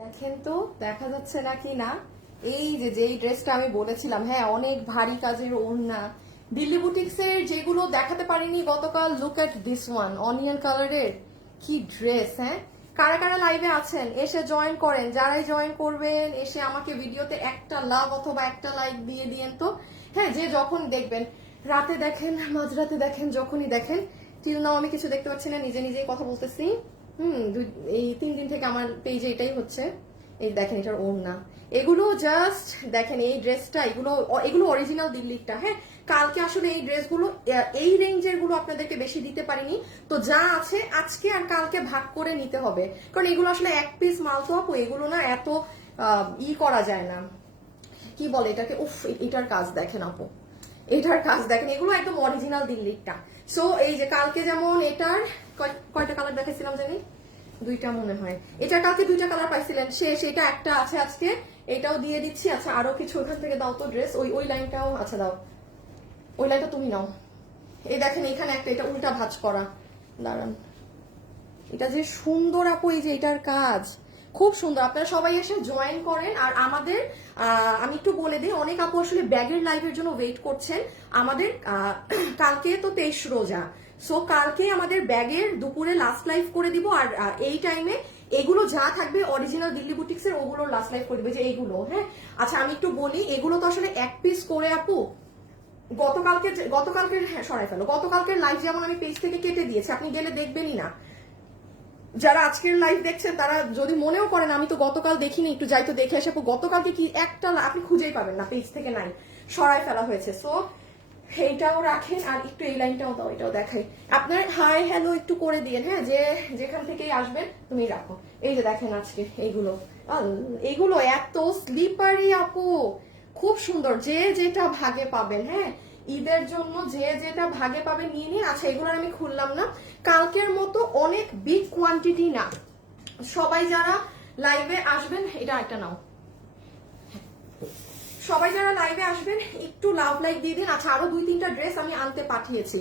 দেখেন তো দেখা যাচ্ছে নাকি না, এই যে যেই ড্রেসটা আমি বলেছিলাম, হ্যাঁ অনেক ভারী কাজের ওড়না, দিল্লি বুটিক্সের যেগুলো দেখাতে পারিনি গতকাল। Look at this one, onion কালারের কি ড্রেস। হ্যাঁ, কারা কারা লাইভে আছেন এসে জয়েন করেন, যারাই জয়েন করবেন এসে আমাকে ভিডিওতে একটা লাভ অথবা একটা লাইক দিয়ে দিয়েন তো। হ্যাঁ, যে যখন দেখবেন, রাতে দেখেন, মাঝরাতে দেখেন, যখনই দেখেন, টিল নাও আমি কিছু দেখতে পাচ্ছি না, নিজে নিজেই কথা বলতেছি। এই 3 দিন থেকে আমার পেজে এটাই হচ্ছে। এই দেখেন এটার ওড়না, এগুলো জাস্ট দেখেন, এই ড্রেসটা এগুলো অরিজিনাল দিল্লিটা। হ্যাঁ, কালকে আসলে এই ড্রেসগুলো এই রেঞ্জের গুলো আপনাদেরকে বেশি দিতে পারিনি, তো যা আছে আজকে আর কালকে ভাগ করে নিতে হবে, কারণ এগুলো আসলে এক পিস মাল তো আপু, এগুলো না এত করা যায় না, কি বলে এটাকে, উফ এটার কাজ দেখেন আপু, এটার কাজ দেখেন, এগুলো একদম অরিজিনাল দিল্লিটা। সো এই যে কালকে যেমন এটার কয়টা কালার দেখাইছিলাম জানি, 2টা মনে হয়, এটার কালকে 2টা কালার পাইছিলেন, সেটা একটা আছে আজকে, এটাও দিয়ে দিচ্ছি। আচ্ছা আরো কিছু ওখান থেকে দাও তো ড্রেস, ওই লাইনটাও, আচ্ছা দাও, ওই লাইনটা তুমি নাও। এই দেখেন এখানে একটা, এটা উল্টা ভাঁজ করা, দাঁড়ান, এটা যে সুন্দর আপু, এই যে এটার কাজ খুব সুন্দর। আপনারা সবাই এসে জয়েন করেন। আর আমাদের আমি একটু বলে দিই, অনেক আপু আসলে ব্যাগের লাইভের জন্য ওয়েট করছেন। আমাদের কালকে তো 23 রোজা, সো কালকে আমাদের ব্যাগের দুপুরে লাস্ট লাইভ করে দিব। আর এই টাইমে এগুলো যা থাকবে অরিজিনাল দিল্লি বুটিক্সের, ওগুলো লাস্ট লাইভ করে দিবে, যে এইগুলো। হ্যাঁ, আচ্ছা আমি একটু বলি, এগুলো তো আসলে এক পিস করে আপু, গতকালকের হ্যাঁ সরাই ফেলো, গতকালকের লাইভ যেমন আমি পেজ থেকে কেটে দিয়েছি, আপনি গেলে দেখবেনই না। যারা আজকের লাইভ দেখছেন তারা যদি মনেও করেন আমি তো গতকাল দেখিনি, একটু যাই তো দেখে আসে, গতকালকে কি একটা আপনি খুঁজেই পাবেন না, পেজ থেকে নাই, সরাই ফেলা হয়েছে। সো এইটাও রাখেন, আর একটু এই লাইনটাও দাও, এটাও দেখাই। আপনার হাই হ্যালো একটু করে দিন, হ্যাঁ, যে যেখান থেকেই আসবেন তুমি রাখো। এই যে দেখেন আজকে এইগুলো এত স্লিপারি আপু, খুব সুন্দর, যে যেটা ভাগে পাবেন। হ্যাঁ, ঈদের জন্য যে যেটা ভাগে পাবেন নিয়ে নিন। আচ্ছা এগুলো আমি খুললাম না, কালকের মতো অনেক বিগ কোয়ান্টিটি না। সবাই যারা লাইভে আসবেন, এটা একটা নাও, সবাই যারা লাইভে আসবেন একটু লাভ লাইক দিয়ে দিন। আচ্ছা আরো 2-3টা ড্রেস আমি আনতে পাঠিয়েছি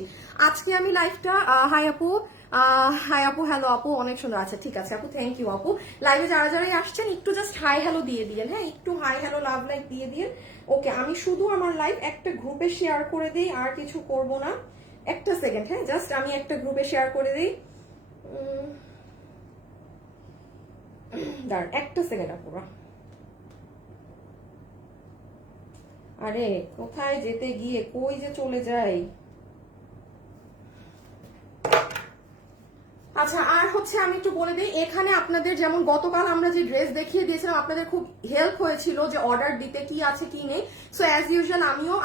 আজকে আমি লাইভটা। হাই আপু, হাই আপু, হ্যালো আপু, অনেক সুন্দর। আচ্ছা ঠিক আছে আপু, থ্যাংক ইউ আপু। লাইভে যারা যারাই আসছেন একটু জাস্ট হাই হ্যালো দিয়ে দিন, হ্যাঁ একটু হাই হ্যালো লাভ লাইক দিয়ে দিন। ওকে, আমি শুধু আমার লাইভ একটা গ্রুপে শেয়ার করে দিই, আর কিছু করব না। একটা সেকেন্ড, হ্যাঁ জাস্ট আমি একটা গ্রুপে শেয়ার করে দিই, দাঁড়ান একটা সেকেন্ড আপুরা। আরে কোথায় যেতে গিয়ে কই যে চলে যাই। আচ্ছা আর হচ্ছে আমি একটু বলে দিই, এখানে আপনাদের যেমন গতকাল আমরা যে ড্রেস দেখিয়ে দিয়েছিলাম, আপনাদের খুব হেল্প হয়েছিল যে অর্ডার দিতে কি আছে কি নেই। সো অ্যাজ ইউজুয়াল আমিও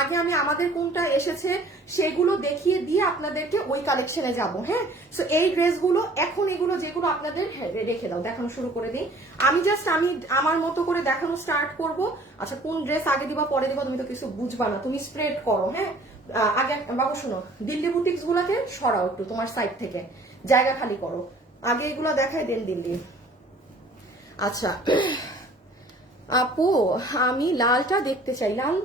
আগে আমি আমাদের কোনটা এসেছে সেগুলো দেখিয়ে দিয়ে আপনাদেরকে ওই কালেকশনে যাব। হ্যাঁ, সো এই ড্রেসগুলো এখন এগুলো যেগুলো আপনাদের রেখে দাও, দেখানো শুরু করে দিই। আমি আমার মতো করে দেখানো স্টার্ট করব। আচ্ছা কোন ড্রেস আগে দিবা পরে দিবা তুমি তো কিছু বুঝবা না, তুমি স্প্রেড করো। হ্যাঁ, আগে বাবু শোনো, দিল্লি বুটিক্স গুলাকে সরাও একটু তোমার সাইড থেকে, জায়গা খালি করো, আগে এগুলো দেখাই দেন দিল্লি। আচ্ছা আপু আমি লালটা দেখতে চাই, লাল,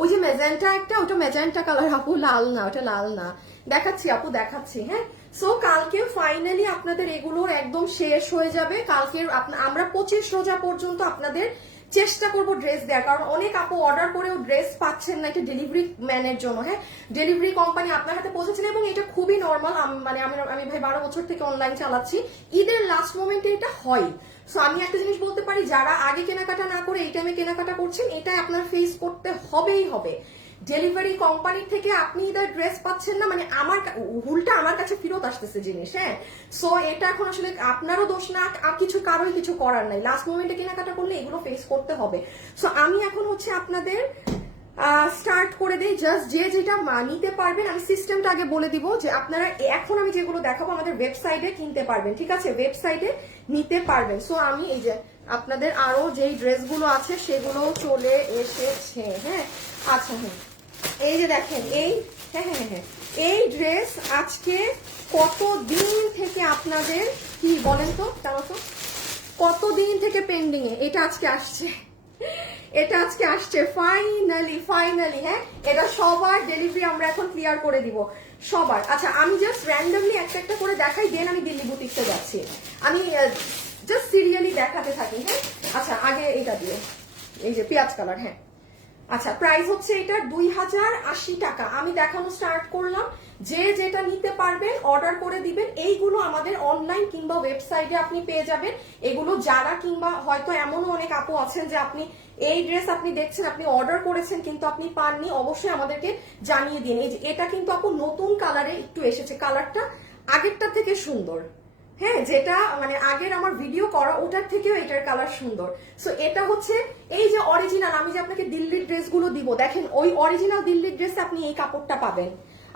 ওই যে মেজেন্টা একটা, ওটা মেজেন্টা কালার আপু, লাল না, ওটা লাল না। দেখাচ্ছি আপু দেখাচ্ছি। হ্যাঁ, সো কালকে ফাইনালি আপনাদের এগুলোর একদম শেষ হয়ে যাবে। কালকে আমরা 25 রোজা পর্যন্ত আপনাদের চেষ্টা করব ড্রেস দেওয়ার, কারণ অনেক আপু অর্ডার করেও ড্রেস পাচ্ছেন না, এটা ডেলিভারি ম্যানের জন্য। হ্যাঁ, ডেলিভারি কোম্পানি আপনার হাতে পৌঁছেছিল, এবং এটা খুবই নর্মাল। মানে আমি ভাই 12 বছর থেকে অনলাইন চালাচ্ছি, ঈদের লাস্ট মোমেন্টে এটা হয়। সো আমি একটা জিনিস বলতে পারি, যারা আগে কেনাকাটা না করে এই টাইমে কেনাকাটা করছেন, এটা আপনার ফেস করতে হবেই হবে। ডেলিভারি কোম্পানি থেকে আপনি ইদার ড্রেস পাচ্ছেন না, মানে উল্টা আমার কাছে ফেরত আসতেছে জিনিস। হ্যাঁ, সো এটা এখন আসলে আপনারও দোষ না, কিছু কারোই কিছু করার নাই, লাস্ট মোমেন্টে কেনাকাটা করলে এগুলো ফেস করতে হবে। সো আমি এখন হচ্ছে আপনাদের স্টার্ট করে দিই, জাস্ট যে যেটা নিতে পারবেন। আমি সিস্টেমটা আগে বলে দিব, যে আপনারা এখন আমি যেগুলো দেখাবো আমাদের ওয়েবসাইটে কিনতে পারবেন, ঠিক আছে, ওয়েবসাইটে নিতে পারবেন। সো আমি এই যে আপনাদের আরো যেই ড্রেসগুলো আছে সেগুলো চলে এসেছে। হ্যাঁ, আচ্ছা হ্যাঁ, এই যে দেখেন হ্যাঁ হ্যাঁ হ্যাঁ, এই ড্রেস আজকে কতদিন থেকে আপনাদের, কি বলেন তো জানো তো, কতদিন থেকে পেন্ডিং এ, এটা আজকে আসছে, এটা আজকে আসছে ফাইনালি। হ্যাঁ, এটা সবার ডেলিভারি আমরা এখন ক্লিয়ার করে দিব সবার। আচ্ছা আমি জাস্ট র্যান্ডমলি একটা একটা করে দেখাই, দেন আমি দিল্লি বুটিক্সে যাচ্ছি। আমি জাস্ট সিরিয়ালি দেখাতে থাকি। হ্যাঁ আচ্ছা আগে এটা দিয়ে, এই যে পেঁয়াজ কালার। হ্যাঁ আচ্ছা প্রাইস হচ্ছে এটার 2080 টাকা। আমি দেখানো স্টার্ট করলাম, যে যেটা নিতে পারবেন অর্ডার করে দিবেন। এইগুলো আমাদের অনলাইন কিংবা ওয়েবসাইটে আপনি পেয়ে যাবেন। এগুলো যারা কিংবা হয়তো এমনও অনেক আপু আছেন যে আপনি এই ড্রেস আপনি দেখছেন, আপনি অর্ডার করেছেন কিন্তু আপনি পাননি, অবশ্যই আমাদেরকে জানিয়ে দিন। এই যে এটা কিন্তু আপু নতুন কালারে একটু এসেছে, কালারটা আগেরটা থেকে সুন্দর। হ্যাঁ যেটা মানে আগের আমার ভিডিও করা ওটার থেকেও এটার কালার সুন্দর। সো এটা হচ্ছে এই যে অরিজিনাল, আমি যে আপনাকে দিল্লির ড্রেসগুলো দিব, দেখেন ওই অরিজিনাল দিল্লির ড্রেসে আপনি এই কাপড়টা পাবেন।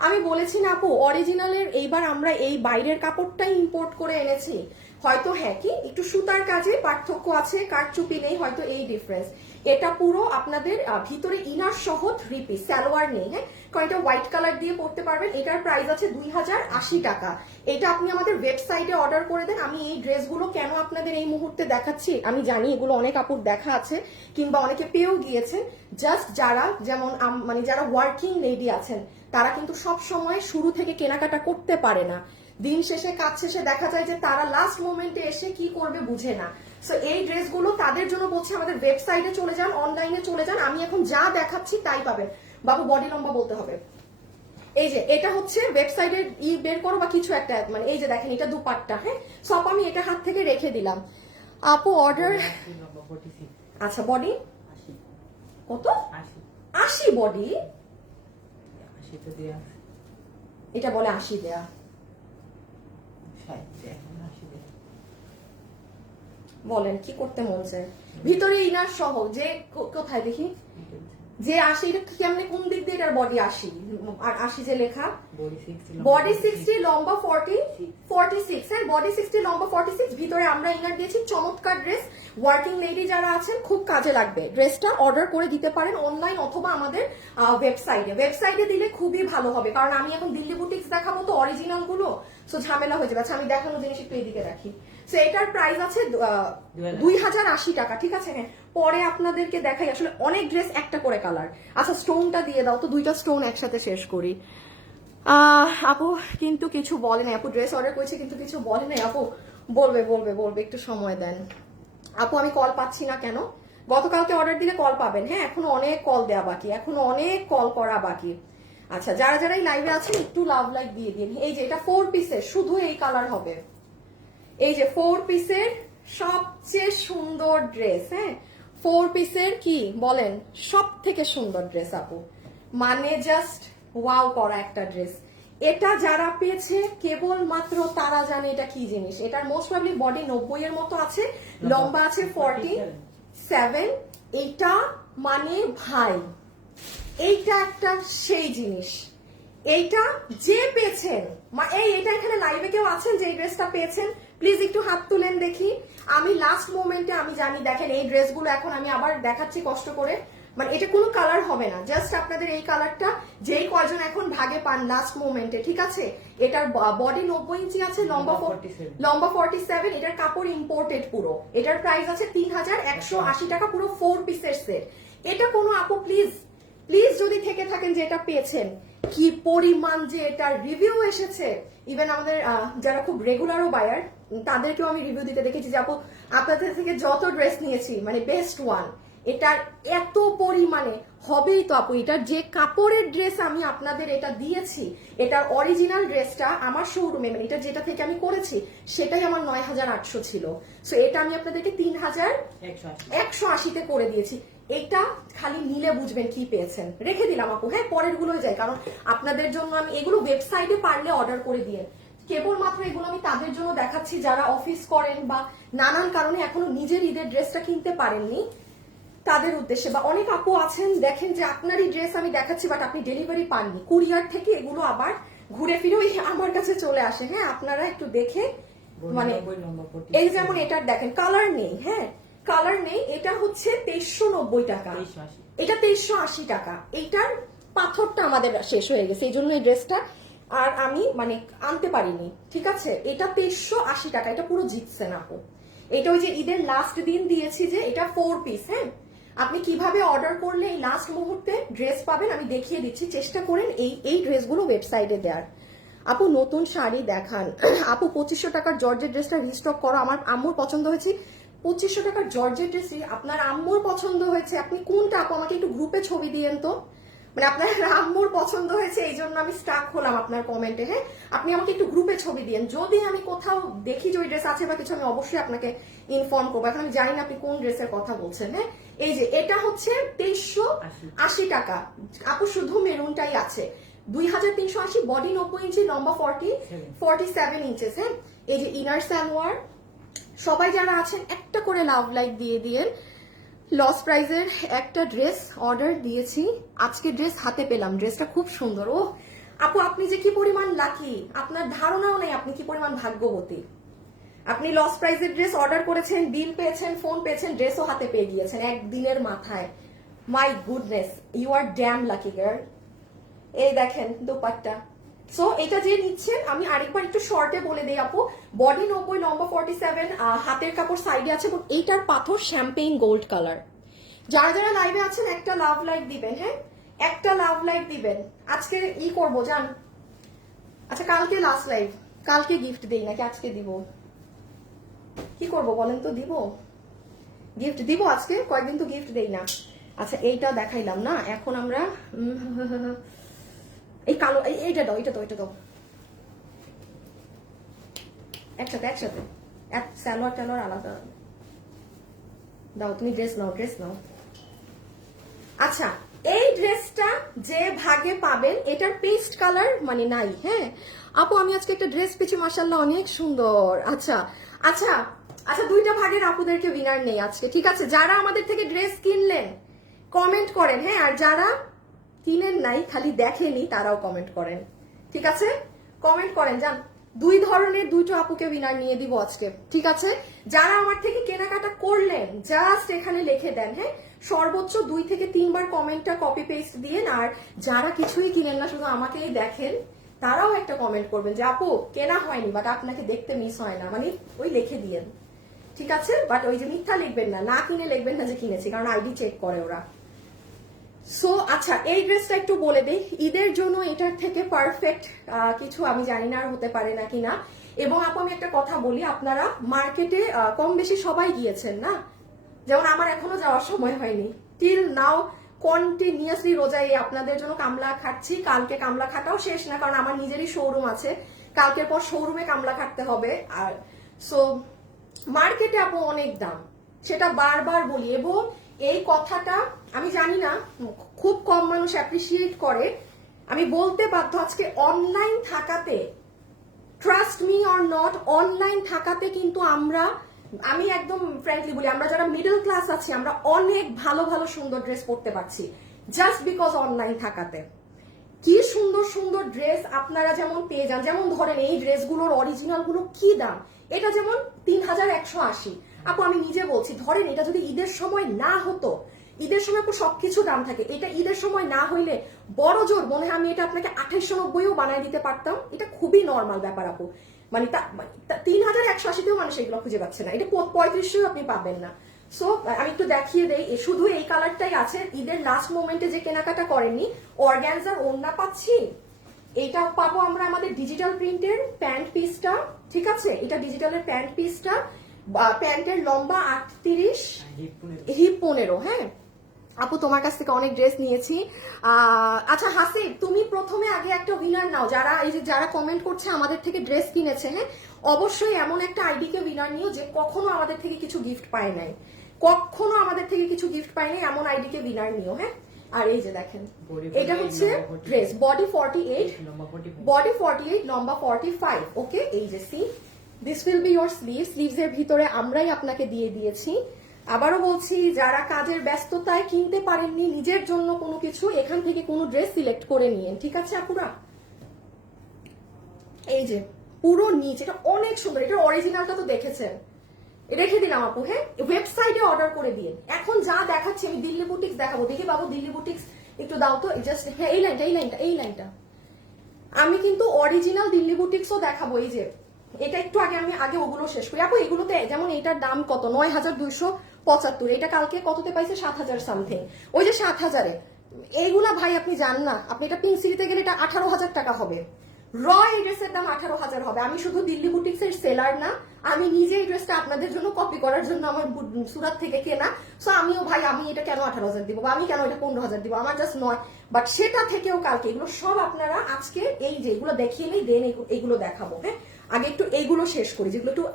আমি বলেছি না আপু অরিজিনালের এইবার আমরা এই বাইরের কাপড়টাই ইম্পোর্ট করে এনেছি। হয়তো হ্যাঁ কি একটু সুতার কাজে পার্থক্য আছে, কারচুপি নেই, হয়তো এই ডিফারেন্স। এটা পুরো আপনাদের ভিতরে ইনার সহ 3 পিস, সালোয়ার নেই। হ্যাঁ কারণ এটা হোয়াইট কালার দিয়ে পড়তে পারবেন। এটার প্রাইস আছে 2080 টাকা। এটা আপনি আমাদের ওয়েবসাইটে অর্ডার করে দেন। আমি এই ড্রেসগুলো কেন আপনাদের এই মুহূর্তে দেখাচ্ছি, আমি জানি এগুলো অনেক আপুর দেখা আছে কিংবা অনেকে পেয়েও গিয়েছেন। জাস্ট যারা যেমন মানে যারা ওয়ার্কিং লেডি আছেন তারা কিন্তু সব সময় শুরু থেকে কেনাকাটা করতে পারে না। দিন শেষে কাজ শেষে দেখা যায় যে তারা লাস্ট মোমেন্টে এসে কি করবে বুঝে না। সো এই ড্রেসগুলো তাদের জন্য বলছি, আমাদের ওয়েবসাইটে চলে যান, অনলাইনে চলে যান। আমি এখন যা দেখাচ্ছি তাই পাবেন। বাবু বডি লম্বা বলতে হবে। এই যে এটা হচ্ছে ওয়েবসাইটের বের করো বা কিছু একটা, মানে এই যে দেখেন এটা দুপাট্টা। হ্যাঁ সব আমি এটা হাত থেকে রেখে দিলাম। আপু অর্ডার আচ্ছা বডি কত? 80 বডি, এটা বলে 80 দেয়া। বলেন কি করতে মন চায়? ভিতরে ইনার সহ যে কোথায় দেখি যে 80, এটা কেমনে কোন দিক দিয়ে এটার বডি 80 আর 80 যে লেখা, বডি 60 লম্বা 46। হ্যাঁ বডি 60 লম্বা 46, ভিতরে আমরা ইনার দিয়েছি। চমৎকার ড্রেস, ওয়ার্কিং লেডি যারা আছেন খুব কাজে লাগবে। ড্রেসটা অর্ডার করে দিতে পারেন অনলাইন অথবা আমাদের ওয়েবসাইটে দিলে খুবই ভালো হবে। কারণ আমি এখন দিল্লি বুটিক্স দেখাবো তো অরিজিনাল গুলো, সো ঝামেলা হয়ে যাবে। আচ্ছা আমি দেখানো জিনিস একটু এদিকে রাখি। সো এটার প্রাইস আছে 2080 টাকা। ঠিক আছে হ্যাঁ পরে আপনাদেরকে দেখাই, আসলে অনেক ড্রেস একটা করে কালার। আচ্ছা স্টোনটা দিয়ে দাও তো, দুইটা স্টোন একসাথে শেষ করি। আপু কিন্তু কিছু বলে নাই, আপু ড্রেস অর্ডার করেছে কিন্তু কিছু বলে নাই। আপু বলবে একটু সময় দেন। আপু আমি কল পাচ্ছি না কেন? গতকালকে অর্ডার দিলে কল পাবেন। হ্যাঁ এখনো অনেক কল দেওয়া বাকি, এখনো অনেক কল করা বাকি। আচ্ছা যারা যারাই লাইভে আছেন একটু লাভ লাইক দিয়ে দিন। এই যে এটা 4 পিসের, শুধু এই কালার হবে। এই যে 4 পিসের সবচেয়ে সুন্দর ড্রেস। হ্যাঁ 4 পিসের কি বলেন সব থেকে সুন্দর ড্রেস আপু, মানে জাস্ট ওয়াও করা একটা ড্রেস। এটা যারা পেয়েছে কেবলমাত্র তারা জানে এটা কি জিনিস। এটার মোস্ট প্রবাবলি বডি 90 এর মতো আছে, লম্বা আছে 47। এটা মানে ভাই এইটা একটা সেই জিনিস। এইটা যে পেয়েছেন এটা এখানে লাইভে কেউ আছেন যে এই ড্রেসটা পেয়েছেন? প্লিজ একটু হাত তুলেন দেখি। আমি লাস্ট মোমেন্টে আমি জানি, দেখেন এই ড্রেসগুলো এখন আমি আবার দেখাচ্ছি কষ্ট করে, মানে এটা কোনো কালার হবে না, জাস্ট আপনাদের এই কালারটা যেই কয়জন এখন ভাগে পান লাস্ট মোমেন্টে। ঠিক আছে এটার বডি 90 ইঞ্চি আছে, লম্বা 47। এটার কাপড় ইম্পোর্টেড পুরো। এটার প্রাইস আছে 3180 টাকা, পুরো 4 পিসের সেট। এটা কোনো আপু প্লিজ যদি থেকে থাকেন যে এটা পেয়েছেন, কি পরিমাণ যে এটার রিভিউ এসেছে। ইভেন আমাদের যারা খুব রেগুলারও বায়ার তাদেরকেও আমি রিভিউ দিতে দেখেছি যে আপু আপনাদের থেকে যত ড্রেস নিয়েছি মানে বেস্ট ওয়ান। এটার এত পরিমাণে হবেই তো আপু। এটার যে কাপড়ের ড্রেস আমি আপনাদের এটা দিয়েছি, এটার অরিজিনাল ড্রেসটা আমার শোরুমে মানে এটা যেটা থেকে আমি করেছি সেটাই আমার 9800 ছিল। সো এটা আমি আপনাদেরকে 3180 করে দিয়েছি। এটা খালি নিলে বুঝবেন কি পেয়েছেন। রেখে দিলাম আপু। হ্যাঁ পরের গুলোই যাই, কারণ আপনাদের জন্য আমি এগুলো ওয়েবসাইটে পারলে অর্ডার করে দিয়ে, কেবলমাত্র এগুলো আমি তাদের জন্য দেখাচ্ছি যারা অফিস করেন বা নানান কারণে এখনো নিজের ঈদের ড্রেসটা কিনতে পারেননি, তাদের উদ্দেশ্যে। বা অনেক আপু আছেন দেখেন যে আপনারই ড্রেস আমি দেখাচ্ছি বাট আপনি ডেলিভারি পাননি, কুরিয়ার থেকে এগুলো আবার ঘুরে ফিরে আমার কাছে চলে আসে। হ্যাঁ আপনারা একটু দেখে মানে এই যেমন এটার দেখেন কালার নেই। হ্যাঁ কালার নেই, এটা হচ্ছে 2390 টাকা, এটা 2380 টাকা। এইটার পাথরটা আমাদের শেষ হয়ে গেছে, এই জন্য এই ড্রেসটা আর আমি মানে আনতে পারিনি। ঠিক আছে এটা 2380 টাকা, এটা পুরো জিতছে না আপু। এটা ওই যে ঈদের লাস্ট দিন দিয়েছি যে এটা 4 পিস। হ্যাঁ আপনি কিভাবে অর্ডার করলে এই লাস্ট মুহূর্তে ড্রেস পাবেন আমি দেখিয়ে দিচ্ছি, চেষ্টা করেন এই ড্রেসগুলো ওয়েবসাইটে দেওয়ার। আপু নতুন শাড়ি দেখান। আপু 2500 টাকার জর্জের ড্রেসটা রিস্টক করো, আমার আম্মুর পছন্দ হয়েছে। 2500 টাকার জর্জের ড্রেস আপনার আম্মুর পছন্দ হয়েছে, আপনি কোনটা আপু আমাকে একটু গ্রুপে ছবি দিয়েন তো। মানে আপনার আম্মুর পছন্দ হয়েছে এই জন্য আমি স্টাক হলাম আপনার কমেন্টে। হ্যাঁ, আপনি আমাকে একটু গ্রুপে ছবি দিয়েন, যদি আমি কোথাও দেখি যে ওই ড্রেস আছে বা কিছু, আমি অবশ্যই আপনাকে ইনফর্ম করবো। এখন আমি জানি না আপনি কোন ড্রেসের কথা বলছেন। হ্যাঁ, এই যে এটা হচ্ছে 2380 টাকা আপু, শুধু মেরুনটাই আছে। 2380, বডি 90 ইঞ্চি, লম্বা 47 ইঞ্চেস। হ্যাঁ, এই যে ইনার সালোয়ার। সবাই যারা আছেন একটা করে লাভ লাইক দিয়ে দিয়েন। লস প্রাইজের একটা ড্রেস অর্ডার দিয়েছি, আজকে ড্রেস হাতে পেলাম, ড্রেসটা খুব সুন্দর। ও আপু আপনি যে কি পরিমাণ লাকি, আপনার ধারণাও নেই আপনি কি পরিমাণ ভাগ্যবতী। আপনি লস প্রাইজের ড্রেস অর্ডার করেছেন, বিল পেয়েছেন, ফোন পেয়েছেন, ড্রেসও হাতে পেয়ে গিয়েছেন একদিনের মাথায়। My goodness, you are damn lucky girl. এই দেখেন দোপাট্টা। সো এটা যে নিচ্ছেন, আমি আরেকবার একটু শর্টে বলে দিই আপু, বডি 90, লম্বা 47, হাতের কাপড় সাইডে আছে এবং এইটার পাথর শ্যাম্পেইন গোল্ড কালার। যারা যারা লাইভে আছেন একটা লাভ লাইক দিবেন। হ্যাঁ, একটা লাভ লাইক দিবেন। আজকে করবো জান, আচ্ছা কালকে লাস্ট লাইভ, কালকে গিফট দেই নাকি আজকে দিব, কি করব বলেন তো? দিব, গিফট দিব আজকে, কয়েকদিন তো গিফট দেই না। আচ্ছা এইটা দেখাইলাম না, এখন আমরা এই কালো, এইটা দাও, এটা দাও, এটা দাও, একসাথে একসাথে, সালোয়ার টালোয়ার আলাদা দাও। তুমি ড্রেস নাও, ড্রেস নাও। আচ্ছা এই ড্রেসটা যে ভাগে পাবেন, এটার পেস্ট কালার মানে নাই। হ্যাঁ আপু আমি আজকে একটা ড্রেস পেয়েছি, মাশাআল্লাহ অনেক সুন্দর। আচ্ছা আচ্ছা আচ্ছা, দুইটা ভাগের আপুদেরকে উইনার নেই আজকে, ঠিক আছে? যারা আমাদের থেকে ড্রেস কিনলেন কমেন্ট করেন। হ্যাঁ, আর যারা কিনেন নাই খালি দেখেনি তারাও কমেন্ট করেন, ঠিক আছে? কমেন্ট করেন যান। দুই ধরনের দুইটা আপুকে উইনার নিয়ে দিব আজকে, ঠিক আছে? যারা আমার থেকে কেনাকাটা করলেন জাস্ট এখানে লিখে দেন। হ্যাঁ, সর্বোচ্চ 2 থেকে 3 বার কমেন্টটা কপি পেস্ট দিয়েন। আর যারা কিছুই কিনেন না শুধু আমাকেই দেখেন, তারাও একটা কমেন্ট করবেন যে আপু কেনা হয়নি বাট আপনাকে দেখতে মিস হয় না, মানে ওই লিখে দিয়েন, ঠিক আছে? বাট ওই যে মিথ্যা লিখবেন না, না কিনে লিখবেন না যে কিনেছি, কারণ আইডি চেক করে ওরা। সো আচ্ছা এই ড্রেসটা একটু বলে দিই, ঈদের জন্য এটার থেকে পারফেক্ট কিছু আমি জানি না আর হতে পারে না কিনা। এবং আপু আমি একটা কথা বলি, আপনারা মার্কেটে কম বেশি সবাই গিয়েছেন না, যেমন আমার এখনো যাওয়ার সময় হয়নি, টিল নাও কন্টিনিউয়াসলি রোজায় আপনাদের জন্য কামলা খাটছি। কালকে কামলা খাটাও শেষ না, কারণ আমার নিজেরই শোরুম আছে, কালকের পর শোরুমে কামলা খাটতে হবে। আর সো মার্কেটে আপু অনেক দাম, সেটা বারবার বলি। এবং এই কথাটা আমি জানি না খুব কম মানুষ অ্যাপ্রিসিয়েট করে, আমি বলতে বাধ্য। আজকে অনলাইন থাকাতে, trust me or not, online থাকাতে কিন্তু আমি একদম ফ্র্যাঙ্কলি বলি, আমরা যারা মিডল ক্লাস আছি আমরা অনেক ভালো ভালো সুন্দর ড্রেস পরতে পারছি জাস্ট বিকজ অনলাইন থাকাতে। কি সুন্দর সুন্দর ড্রেস আপনারা যেমন পেয়ে যান, যেমন ধরেন এই ড্রেসগুলোর অরিজিনাল গুলো কি দাম, এটা যেমন 3180। আপু আমি নিজে বলছি, ধরেন এটা যদি ঈদের সময় না হতো, ঈদের সময় আপু সবকিছু দাম থাকে, এটা ঈদের সময় না হইলে বড় জোর মনে হয় আমি এটা আপনাকে 2890ও বানাই দিতে পারতাম। এটা খুবই নর্মাল ব্যাপার আপু, মানে 3180তেও মানুষ এগুলো খুঁজে পাচ্ছে না, এটা 3500 আপনি পাবেন না। সো আমি একটু দেখিয়ে দেই, শুধু এই কালারটাই আছে। ঈদের লাস্ট মোমেন্টে যে কেনাকাটা করেননি, অর্গানজার ওড়না পাচ্ছি, এইটা পাবো আমরা আমাদের ডিজিটাল প্রিন্টের প্যান্ট পিসটা, ঠিক আছে? এটা ডিজিটালের প্যান্ট পিসটা, প্যান্টের লম্বা 38, হিপ 15। হ্যাঁ আপু তোমার কাছ থেকে অনেক ড্রেস নিয়েছি। আচ্ছা হাসিব, তুমি প্রথমে আগে একটা উইনার নাও, যারা এই যে যারা কমেন্ট করছে আমাদের থেকে ড্রেস কিনেছে। হ্যাঁ অবশ্যই এমন একটা আইডিকে উইনার নিও যে কখনো আমাদের থেকে কিছু গিফট পায় নাই, কখনো আমাদের থেকে কিছু গিফট পায় নাই, এমন আইডিকে উইনার নিও। হ্যাঁ, আর এই যে দেখেন এটা হচ্ছে ড্রেস, বডি 48, বডি 48, লম্বা 45। ওকে, এই যে C this will be your sleeve, sleeves এর ভিতরে আমরাই আপনাকে দিয়ে দিয়েছি। আবারও বলছি, যারা কাজের ব্যস্ততায় কিনতে পারেননি নিজের জন্য কোনো কিছু, এখান থেকে কোনো ড্রেস সিলেক্ট করে নিয়েন, ঠিক আছে আপুরা? এই যে পুরো নিচ, এটা অনেক সুন্দর, এটা অরিজিনালটা তো দেখেছেন, রেখে দিলাম আপু। হ্যাঁ, ওয়েবসাইটে অর্ডার করে দিন। এখন যা দেখাচ্ছি আমি দিল্লি বুটিক্স দেখাবো, দেখি বাবু দিল্লি বুটিক্স একটু দাও তো, জাস্ট হ্যাঁ এই লাইনটা, এই লাইনটা, এই লাইনটা। আমি কিন্তু অরিজিনাল দিল্লি বুটিক্সও দেখাবো। এই যে এটা একটু আগে ওগুলো শেষ করি আপু। এগুলোতে যেমন এটার দাম কত, 9275, এটা কালকে কততে পাইছে, 7000 সামথিং, ওই যে 7000-এ। এইগুলা ভাই আপনি জান না, আপনি এটা পিঙ্ক সিটিতে গেলে এটা 18000 টাকা হবে, র এই ড্রেসের দাম 18,000 হবে। আমি শুধু দিল্লি বুটিক্স এর সেলার না, আমি নিজে এই ড্রেসটা আপনাদের জন্য কপি করার জন্য আমার সুরাত থেকে কেনা। সো আমিও ভাই আমি এটা কেন 18,000 দিব, বা আমি কেন এটা 15,000 দিব, আমার জাস্ট নয়। বাট সেটা থেকেও কালকে এগুলো সব আপনারা আজকে এই যে এগুলো দেখিয়ে নেই, দেন এইগুলো দেখাবো। হ্যাঁ, আগে একটু এইগুলো শেষ করি যেগুলো একটু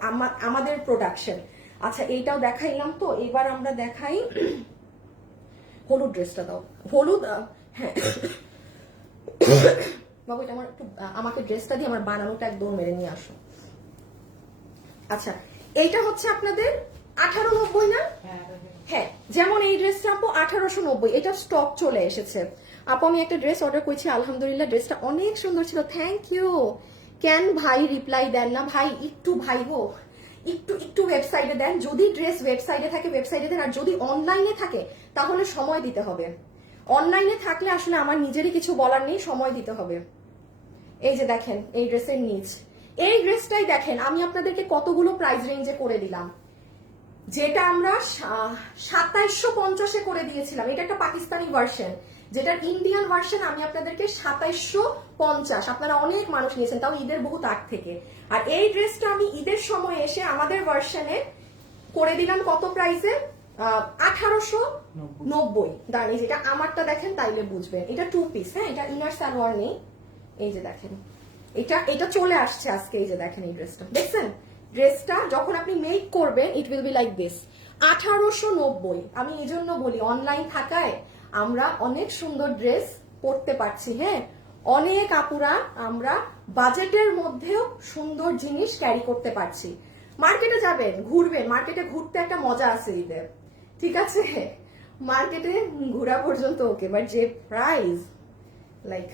আমাদের প্রোডাকশন। আচ্ছা এইটাও দেখাইলাম, তো এবার আমরা দেখাই হলুদ ড্রেসটা দাও। হলুদ, হ্যাঁ বাবু এটা আমার একটু, আমাকে ড্রেসটা দিয়ে আমার বানানোটা একদম মেরে নিয়ে আসো। আচ্ছা এইটা হচ্ছে আপনাদের 1890 না? হ্যাঁ, যেমন এই ড্রেসটা আপু 1890, এটা স্টক চলে এসেছে। আপু আমি একটা ড্রেস অর্ডার করেছি, আলহামদুলিল্লাহ ড্রেসটা অনেক সুন্দর ছিল, থ্যাংক ইউ। কেন ভাই রিপ্লাই দেন না ভাই? একটু ভাই গো একটু ওয়েবসাইটে দেন, যদি ড্রেস ওয়েবসাইটে থাকে ওয়েবসাইটে দেন, আর যদি অনলাইনে থাকে তাহলে সময় দিতে হবে। অনলাইনে থাকলে আসলে আমার নিজেরই কিছু বলার নেই, সময় দিতে হবে। এই যে দেখেন এই ড্রেসের নিচ, এই ড্রেসটাই দেখেন আমি আপনাদেরকে কতগুলো প্রাইস রেঞ্জে করে দিলাম। যেটা আমরা 2750 করে দিয়েছিলাম, এটা একটা পাকিস্তানি ভার্সন, যেটার ইন্ডিয়ান ভার্সন আমি আপনাদেরকে 2750, আপনারা অনেক মানুষ নিয়েছেন, তাও ঈদের বহুত আগ থেকে। আর এই ড্রেসটা আমি ঈদের সময় এসে আমাদের ভার্সনে করে দিলাম কত প্রাইসে? 1890। দাঁড়িয়ে যেটা আমারটা দেখেন তাইলে বুঝবেন, এটা 2 পিস। হ্যাঁ, এটা ইনার সালোয়ার নেই। এই যে দেখেন এটা চলে আসছে আজকে। এই যে দেখেন এই ড্রেসটা দেখছেন, ড্রেসটা যখন আপনি মেক করবেন it will be like this. 1890। আমি এই জন্য বলি অনলাইন থাকায় আমরা অনেক সুন্দর ড্রেস পরতে পারছি। হ্যাঁ, অনেক আপুরা আমরা বাজেটের মধ্যেও সুন্দর জিনিস ক্যারি করতে পারছি। মার্কেটে যাবেন, ঘুরবেন, মার্কেটে ঘুরতে একটা মজা আছে ঈদের, ঠিক আছে? মার্কেটে ঘোরা পর্যন্ত ওকে, বাট যে প্রাইস লাইক।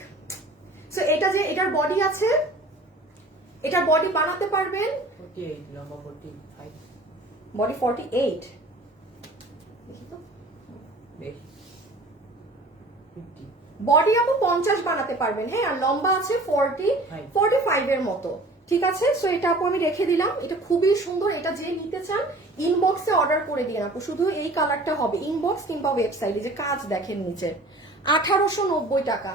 সো এটা যে এটার বডি আছে, এটা বডি বানাতে পারবেন 48, লম্বা 45, বডি 48, দেখি তো বেশি 50, বডি আপু 50 বানাতে পারবেন। হ্যাঁ, আর লম্বা আছে 45 এর মতো, ঠিক আছে? সো এটা আপু আমি রেখে দিলাম, এটা খুবই সুন্দর। এটা যে নিতে চান ইনবক্সে অর্ডার করে দিন আপু, শুধু এই কালারটা হবে ইনবক্স কিংবা ওয়েবসাইটে। যে কাজ দেখেন নিচে, 1890 টাকা।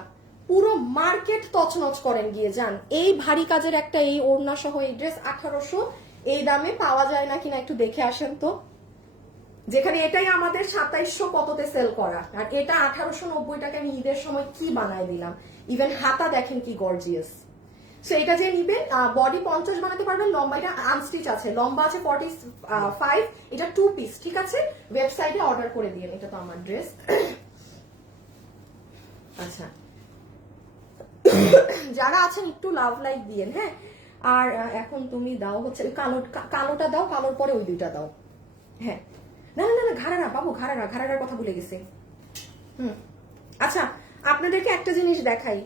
পুরো মার্কেট তছনছ করেন, গিয়ে যান। এই ভারী কাজের একটা এই ওড়না সহ এই ড্রেস 1800, এই দামে পাওয়া যায় না কিনা একটু দেখে আসেন তো। যেখানে এটাই আমাদের 2700 কততে সেল করা, আর এটা 1890 টাকা আমি ঈদের সময় কি বানাই দিলাম। ইভেন হাতা দেখেন কি গর্জিয়াস। সো এটা যে নিবেন, বডি 50 বানাতে পারবেন, লম্বা এটা আনস্টিচ আছে, লম্বা আছে 45, এটা 2 পিস, ঠিক আছে? ওয়েবসাইটে অর্ডার করে দিন। এটা তো আমার ড্রেস। আচ্ছা যারা আছেন একটু লাভ লাইক দিয়েন। হ্যাঁ, আর এখন তুমি দাও হচ্ছে কালোটা দাও, কালোর পরে ওই দুইটা দাও। হ্যাঁ, না না না ঘাড়ারা বাবু, ঘাড়ারার কথা ভুলে গেছে। আচ্ছা আপনাদেরকে একটা জিনিস দেখাই।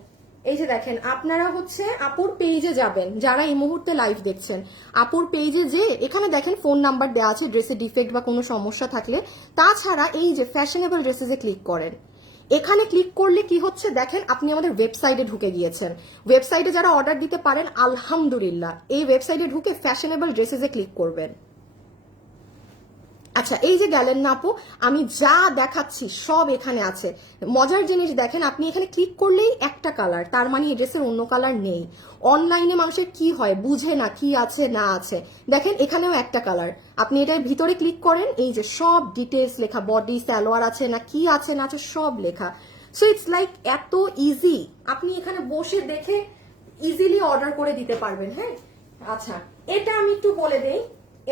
এই যে দেখেন, আপনারা হচ্ছে আপুর পেজে যাবেন, যারা এই মুহূর্তে লাইভ দেখছেন, আপুর পেজে যে এখানে দেখেন ফোন নাম্বার দেওয়া আছে, ড্রেসে ডিফেক্ট বা কোনো সমস্যা থাকলে। তাছাড়া এই যে ফ্যাশনেবল ড্রেসেসে ক্লিক করেন, এখানে ক্লিক করলে কি হচ্ছে দেখেন, আপনি আমাদের ওয়েবসাইটে ঢুকে গিয়েছেন। ওয়েবসাইটে যারা অর্ডার দিতে পারেন আলহামদুলিল্লাহ, এই ওয়েবসাইটে ঢুকে ফ্যাশনেবল ড্রেসেসে ক্লিক করবেন। আচ্ছা এই যে গেলেন না আপু, আমি যা দেখাচ্ছি সব এখানে আছে। মজার জিনিস দেখেন, আপনি এখানে ক্লিক করলেই একটা কালার, তার মানে এই ড্রেসের অন্য কালার নেই। অনলাইনে মানুষের কি হয়, বুঝে না কি আছে না আছে। দেখেন এখানেও একটা কালার, আপনি এটার ভিতরে ক্লিক করেন, এই যে সব ডিটেলস লেখা, বডি সালোয়ার আছে না কি আছে না আছে সব লেখা। সো ইটস লাইক এত ইজি, আপনি এখানে বসে দেখে ইজিলি অর্ডার করে দিতে পারবেন। হ্যাঁ, আচ্ছা এটা আমি একটু বলে দেই,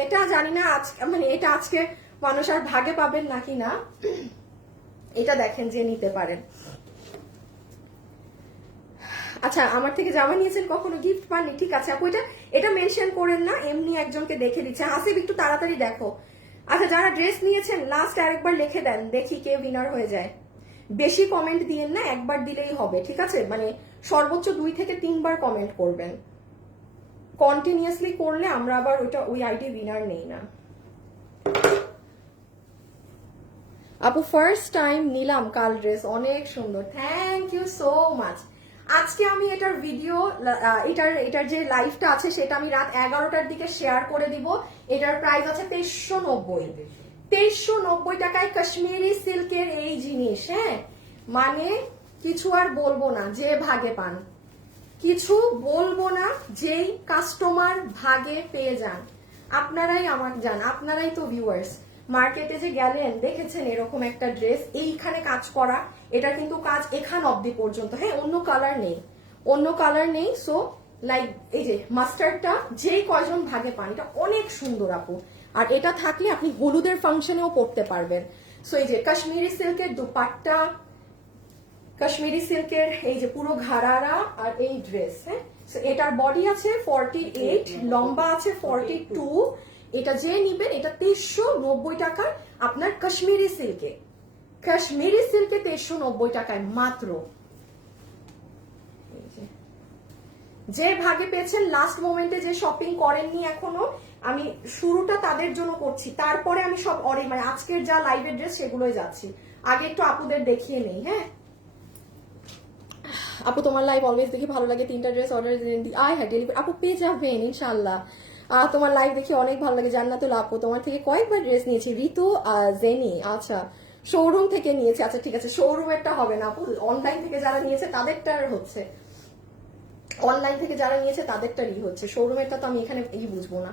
এটা জানি না আজকে মানে এটা আজকে মানুষ আর ভাগে পাবেন নাকি না। এটা দেখেন যে নিতে পারেন। আচ্ছা আমার থেকে জামা নিয়েছেন, কখনো গিফট পাননি? ঠিক আছে আপু, এটা মেনশন করেন না, এমনি একজনকে দেখে দিচ্ছে। হাসিব একটু তাড়াতাড়ি দেখো। আচ্ছা যারা ড্রেস নিয়েছেন লাস্ট আরেকবার লিখে দেন, দেখি কে উইনার হয়ে যায়। বেশি কমেন্ট দিয়েন না, একবার দিলেই হবে, ঠিক আছে? মানে সর্বোচ্চ 2 থেকে 3 বার কমেন্ট করবেন। কন্টিনিউয়াসলি করলে আমরা আবার ওই আইডি উইনার নেই না। আপু ফার্স্ট টাইম নিলাম কাল ড্রেস, অনেক সুন্দর, থ্যাংক ইউ সো মাচ। আজকে আমি এটার ভিডিও, এটার যে লাইভটা আছে সেটা আমি রাত 11টার দিকে শেয়ার করে দিব। এটার প্রাইস আছে 2390। 2390 টাকায় কাশ্মীরি সিল্কের এই জিনিস। হ্যাঁ, মানে কিছু আর বলবো না, যে ভাগে পান। কিছু বলবো না, যেই কাস্টমার ভাগে পেয়ে যান, আপনারাই আমার যান, আপনারাই তো ভিউয়ার্স। মার্কেটে যে গেলেন দেখেছেন এরকম একটা ড্রেস এইখানে কাজ করা, এটা কিন্তু কাজ এখান অবধি পর্যন্ত, হ্যাঁ, অন্য কালার নেই, অন্য কালার নেই। সো লাইক এই যে মাস্টার্ডটা যেই কয়জন ভাগে পান, এটা অনেক সুন্দর আপু। আর এটা থাকলে আপনি হলুদের ফাংশনেও পড়তে পারবেন। সো এই যে কাশ্মীরি সিল্কের দুপাট্টা, কাশ্মীরি সিল্কের এই যে পুরো ঘাড়ারা আর এই ড্রেস, হ্যাঁ। সো এটার বডি আছে 48, লম্বা আছে 42। এটা যে নিবেন এটা 2390 টাকার আপনার কাশ্মীরি সিল্কে, কাশ্মীরি সিল্কে 2390 টাকায় মাত্র। যে ভাগে পেয়েছেন লাস্ট মোমেন্টে, যে শপিং করেননি এখনো, আমি শুরুটা তাদের জন্য করছি, তারপরে আমি সব মানে আজকের যা লাইভের ড্রেস সেগুলোই যাচ্ছি। আগে একটু আপুদের দেখিয়ে নেই, হ্যাঁ। আপু তোমার লাইভ অলওয়েজ দেখি, ভালো লাগে, 3টা ড্রেস অর্ডার আই হ্যাঁ ডেলিভারি আপু পেয়ে যাবেন ইনশাল্লাহ। তোমার লাইভ দেখি অনেক ভালো লাগে। জান্নাতুল আপু তোমার থেকে কয়েকবার ড্রেস নিয়েছি। ঋতু জেনি, আচ্ছা শোরুম থেকে নিয়েছে, আচ্ছা ঠিক আছে, শোরুমেরটা হবে না আপু, অনলাইন থেকে যারা নিয়েছে তাদেরটার হচ্ছে, অনলাইন থেকে যারা নিয়েছে তাদেরটারই হচ্ছে, শোরুমেরটা তো আমি এখানে বুঝবো না।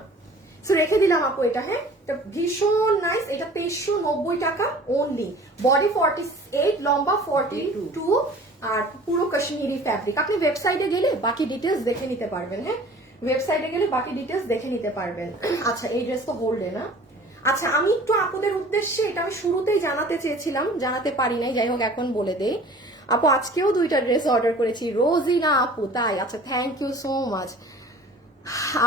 সো রেখে দিলাম আপু এটা, হ্যাঁ, এটা ভীষণ নাইস। এটা 2390 টাকা অনলি, বডি 48, লম্বা 42, আর পুরো কাশ্মীরি ফ্যাব্রিক। আপনি ওয়েবসাইটে গেলে বাকি ডিটেলস দেখে নিতে পারবেন, হ্যাঁ, ওয়েবসাইটে গেলে বাকি ডিটেলস দেখে নিতে পারবেন। আচ্ছা এই ড্রেস তো হোল্ডে না। আচ্ছা আমি একটু আপুদের উদ্দেশ্যে, এটা আমি শুরুতেই জানাতে চেয়েছিলাম, জানাতে পারি নাই, যাই হোক এখন বলে দেই। আপু আজকেও 2টা ড্রেস অর্ডার করেছি, রোজিনা আপু, তাই? আচ্ছা থ্যাংক ইউ সো মাচ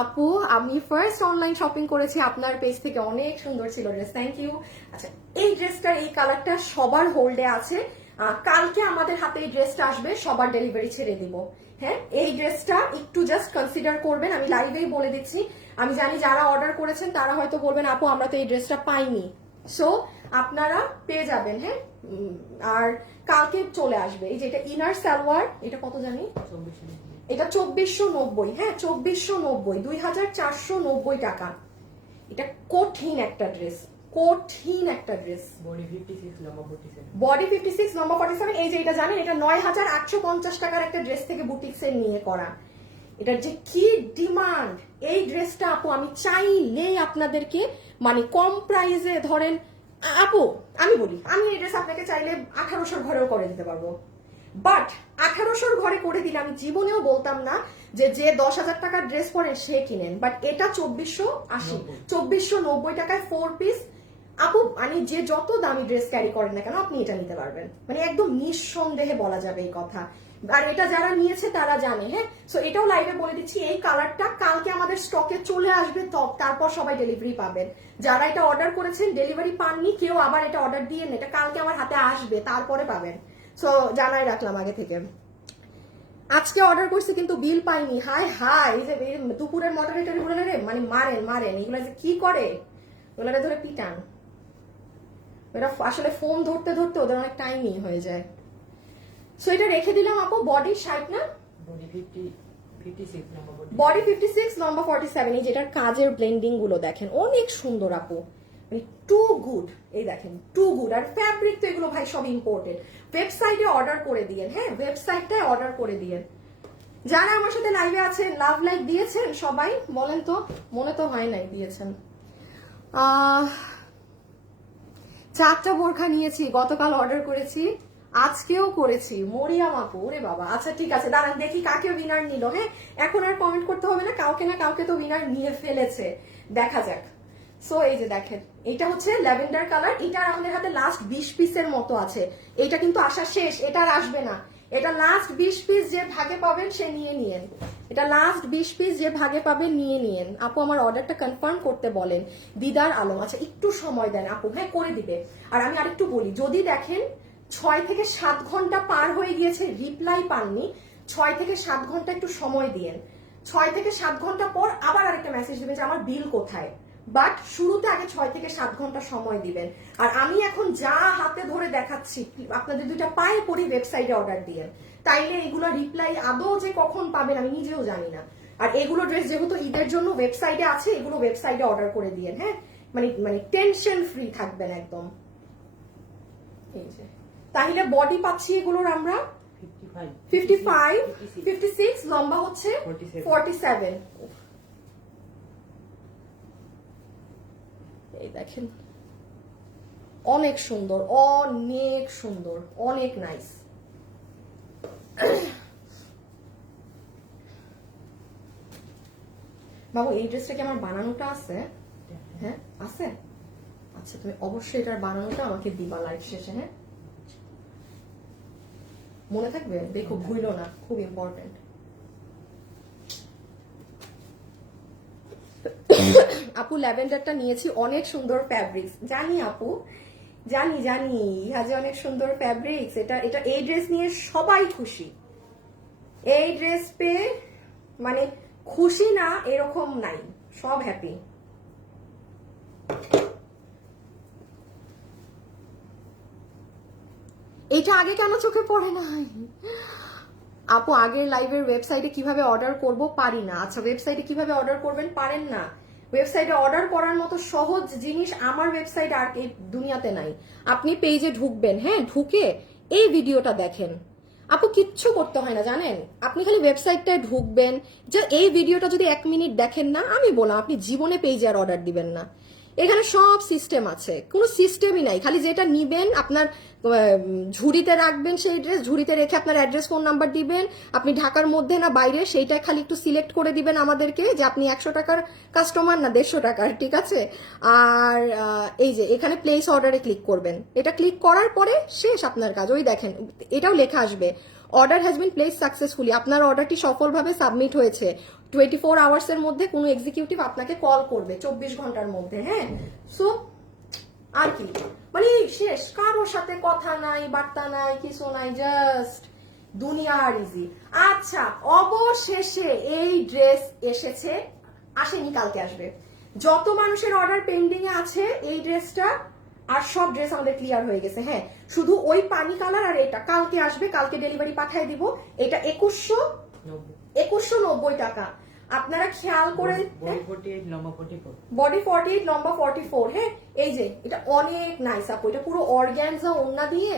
আপু। আমি ফার্স্ট অনলাইন শপিং করেছি আপনার পেজ থেকে, অনেক সুন্দর ছিল ড্রেস, থ্যাংক ইউ। আচ্ছা এই ড্রেসটা, এই কালারটা সবার হোল্ডে আছে, কালকে আমাদের হাতে এই ড্রেসটা আসবে, সবার ডেলিভারি ছেড়ে দিব, হ্যাঁ। এই ড্রেসটা একটু জাস্ট কনসিডার করবেন, আমি লাইভেই বলে দিচ্ছি। আমি জানি যারা অর্ডার করেছেন তারা হয়তো বলবেন আপু আমরা তো এই ড্রেসটা পাইনি, সো আপনারা পেয়ে যাবেন, হ্যাঁ। আর কালকে চলে আসবে। এই যে এটা ইনার সালোয়ার, এটা কত জানি, এটা 2490, হ্যাঁ 2490, 2490 টাকা। এটা কঠিন একটা ড্রেস, কঠিন একটা ড্রেস। বডি 56, লম্বা 47। বডি 56, লম্বা 47। এই যে এটা জানেন, এটা 9850 টাকার একটা ড্রেস থেকে বুটিক্সের নিয়ে করা। এটার যে কি ডিমান্ড, এই ড্রেসটা আপু আমি চাইলেই আপনাদেরকে মানে কম প্রাইসে ধরেন, আপু আমি বলি, আমি এই ড্রেস আপনাকে চাইলে 1800 ঘরেও করে দিতে পারবো, বাট 1800 ঘরে করে দিলে আমি জীবনেও বলতাম না যে 10,000 টাকার ড্রেস পরেন সে কিনেন, বাট এটা 2480, 2490 টাকায় 4 পিস। আপু মানে যে যত দামি ড্রেস ক্যারি করেন না কেন আপনি এটা নিতে পারবেন, মানে একদম নিঃসন্দেহে বলা যাবে এই কথা। আর এটা যারা নিয়েছে তারা জানে, হ্যাঁ। সো এটাও লাইভে বলে দিচ্ছি, এই কালারটা কালকে আমাদের স্টকে চলে আসবে, তারপর সবাই ডেলিভারি পাবেন। যারা এটা অর্ডার করেছেন ডেলিভারি পাননি কেউ, আবার এটা অর্ডার দিয়ে এটা কালকে আমার হাতে আসবে, তারপরে পাবেন। সো জানাই রাখলাম আগে থেকে। আজকে অর্ডার করছি কিন্তু বিল পাইনি, হাই হাই। এই যে দুপুরের মডারেটর গুলো মানে মারেন এগুলো যে কি করে, ওগুলোকে ধরে পিটান। ওরা আসলে ফোন ধরতে ধরতে ওদের অনেক টাইমই হয়ে যায়। সো এটা রেখে দিলাম আপু। বডি 60 না, বডি 56, লম্বা 47। বডি 56, লম্বা 47। এই যেটার কাজের ব্লেন্ডিং গুলো দেখেন অনেক সুন্দর আপু, মানে টু গুড। এই দেখেন টু গুড। আর ফ্যাব্রিক তো এগুলো ভাই সব ইম্পোর্টেড। ওয়েবসাইটে অর্ডার করে দিয়েন, হ্যাঁ ওয়েবসাইটটায় অর্ডার করে দিয়েন। যারা আমার সাথে লাইভে আছেন লাভ লাইক দিয়েছেন সবাই বলেন তো, মনে তো হয় নাই দিয়েছেন। 4টা বোরখা নিয়েছি, গতকাল অর্ডার করেছি, আজকেও করেছি। মরিয়াম আপু, ওরে বাবা। আচ্ছা ঠিক আছে, দাঁড়ান দেখি কাকে উইনার নিল, হ্যাঁ এখন আর কমেন্ট করতে হবে না, কাউকে না কাউকে তো উইনার নিয়ে ফেলেছে, দেখা যাক। সো এই যে দেখেন, এটা হচ্ছে ল্যাভেন্ডার কালার, এটা আমাদের হাতে লাস্ট 20 পিসের মতো আছে। এটা কিন্তু আসা শেষ, এটা আর আসবে না। এটা লাস্ট 20 পিস যে ভাগে পাবেন সে নিয়ে নিয়েন, এটা লাস্ট 20 পিস যে ভাগে পাবেন নিয়ে নিয়েন। আপু আমার অর্ডারটা কনফার্ম করতে বলেন। দিদার আলম, আচ্ছা একটু সময় দেন আপু, হ্যাঁ করে দিবে। আর আমি আরেকটু বলি, যদি দেখেন 6 থেকে 7 ঘন্টা পার হয়ে গিয়েছে রিপ্লাই পাননি, 6 থেকে 7 ঘন্টা একটু সময় দিয়েন। 6 থেকে 7 ঘন্টা পর আবার আরেকটা মেসেজ দিবেন যে আমার বিল কোথায়, বাট শুরুতে আগে 6 থেকে 7 ঘন্টা সময় দিবেন। আর আমি এখন যা হাতে ধরে দেখাচ্ছি আপনাদের 2টা পায়ে পড়ি ওয়েবসাইটে অর্ডার দিয়ে, তাইলে এগুলো রিপ্লাই আদৌ যে কখন পাবেন আমি নিজেও জানি না। আর এগুলো ড্রেস যেহেতু ঈদের জন্য ওয়েবসাইটে আছে, এগুলো ওয়েবসাইটে অর্ডার করে দিয়েন, হ্যাঁ মানে টেনশন ফ্রি থাকবেন একদম। এই যে তাহলে বডি পাচ্ছি এগুলোর আমরা 55, 55, 56, লম্বা হচ্ছে 47। এই দেখেন অনেক সুন্দর, অনেক সুন্দর, অনেক নাইস। বাবু এই ড্রেসটা কি আমার বানানোটা আছে? হ্যাঁ আছে। আচ্ছা তুমি অবশ্যই এটার বানানোটা আমাকে দিবা লাইভ শেষে, হ্যাঁ মনে থাকবে? দেখো ভুলো না, খুব ইম্পর্টেন্ট। আপু ল্যাভেন্ডারটা নিয়েছি, অনেক সুন্দর ফ্যাব্রিক্স। জানি আপু, জানি জানি ইহাজে অনেক সুন্দর ফ্যাব্রিক্স। এটা এটা এই ড্রেস নিয়ে সবাই খুশি। এই ড্রেস পেয়ে মানে খুশি না এরকম নাই, সব হ্যাপি। এটা আগে কেন চোখে পড়ে নাই? আপু আগের লাইভের ওয়েবসাইটে কিভাবে অর্ডার করব? পারি না। আচ্ছা ওয়েবসাইটে কিভাবে অর্ডার করবেন? পারেন না। ওয়েবসাইটে অর্ডার করার মতো সহজ জিনিস আমার ওয়েবসাইট আর এই দুনিয়াতে নাই। আপনি পেজে ঢুকবেন, হ্যাঁ ঢুকে এই ভিডিওটা দেখেন। আপু কিচ্ছু করতে হয় না জানেন, আপনি খালি ওয়েবসাইটটায় ঢুকবেন, যে এই ভিডিওটা যদি 1 মিনিট দেখেন না, আমি বললাম আপনি জীবনে পেজে আর অর্ডার দিবেন না। এখানে সব সিস্টেম আছে, কোনো সিস্টেমই নাই। খালি যেটা নিবেন আপনার ঝুড়িতে রাখবেন, সেই ড্রেস ঝুড়িতে রেখে আপনার অ্যাড্রেস ফোন নাম্বার দিবেন, আপনি ঢাকার মধ্যে না বাইরে সেইটা খালি একটু সিলেক্ট করে দিবেন আমাদেরকে যে আপনি 100 টাকার কাস্টমার না 150 টাকার, ঠিক আছে? আর এই যে এখানে প্লেস অর্ডারে ক্লিক করবেন, এটা ক্লিক করার পরে শেষ আপনার কাজ। ওই দেখেন এটাও লেখা আসবে order has been place successfully, আপনার অর্ডারটি সফলভাবে সাবমিট হয়েছে। 24 আওয়ার্সের মধ্যে কোনো এক্সিকিউটিভ আপনাকে কল করবে, 24 ঘন্টার মধ্যে, হ্যাঁ। সো আর কি মানে শেষ, কারোর সাথে কথা নাই, বার্তা নাই, কিছু নাই, জাস্ট দুনিয়া আর ইজি। আচ্ছা অবশেষে এই ড্রেস এসেছে, আসেনি, কালকে আসবে। যত মানুষের অর্ডার পেন্ডিং এ আছে এই ড্রেসটা আর সব ড্রেস আমাদের ক্লিয়ার হয়ে গেছে, হ্যাঁ শুধু ওই পানি কালার আর এটা কালকে আসবে, কালকে ডেলিভারি পাঠিয়ে দিব। এটা 2190 টাকা। আপনারা খেয়াল করে, বডি 48 লম্বা 44, হ্যাঁ এই যে এটা অনেক নাইস আপু, এটা পুরো অর্গানজা ওড়না দিয়ে,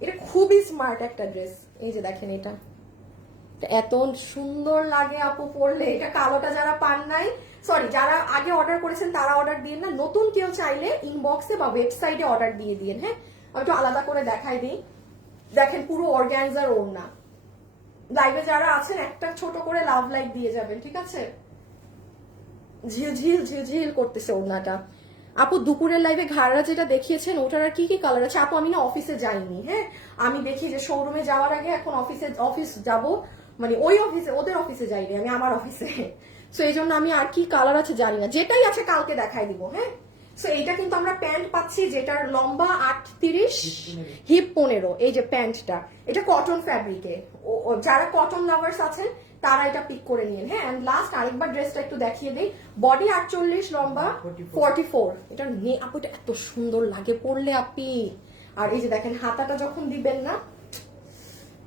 এটা খুবই স্মার্ট একটা ড্রেস। এই যে দেখেন এটা এত সুন্দর লাগে আপু পরলে। এটা কালোটা যারা পান নাই, সরি যারা আগে অর্ডার করেছেন তারা অর্ডার দিয়ে না, নতুন কেউ চাইলে ইনবক্সে বা ওয়েবসাইটে অর্ডার দিয়ে দিন, হ্যাঁ আমি একটু আলাদা করে দেখাই দিই। দেখেন পুরো অর্গানজার ওড়না, লাইভে যারা আছেন একটা ছোট করে লাভ লাইক দিয়ে যাবেন, ঠিক আছে? ঝিলঝিল ঝিলঝিল করতেছে ওড়নাটা। আপু দুপুরের লাইভে ঘাড়রা যেটা দেখিয়েছেন ওটার আর কি কি কালার আছে? আপু আমি না অফিসে যাইনি, হ্যাঁ আমি দেখি যে শোরুমে যাওয়ার আগে এখন অফিস যাব, মানে ওই অফিসে ওদের অফিসে যাইনি, আমি আমার অফিসে। সো এই জন্য আমি আর কি কালার আছে জানি না, যেটাই আছে কালকে দেখাই দিব, হ্যাঁ। সো এইটা কিন্তু আমরা প্যান্ট পাচ্ছি যেটার লম্বা 38, হিপ 15। এই যে প্যান্টটা, এটা কটন ফ্যাব্রিকে, যারা কটন লাভার্স আছেন তারা এটা পিক করে নিন, হ্যাঁ। এন্ড লাস্ট আরেকবার ড্রেসটা একটু দেখিয়ে দিই, বডি 48 লম্বা 44। এটা আপু এটা এত সুন্দর লাগে পরলে আপনি। আর এই যে দেখেন হাতাটা যখন দিবেন না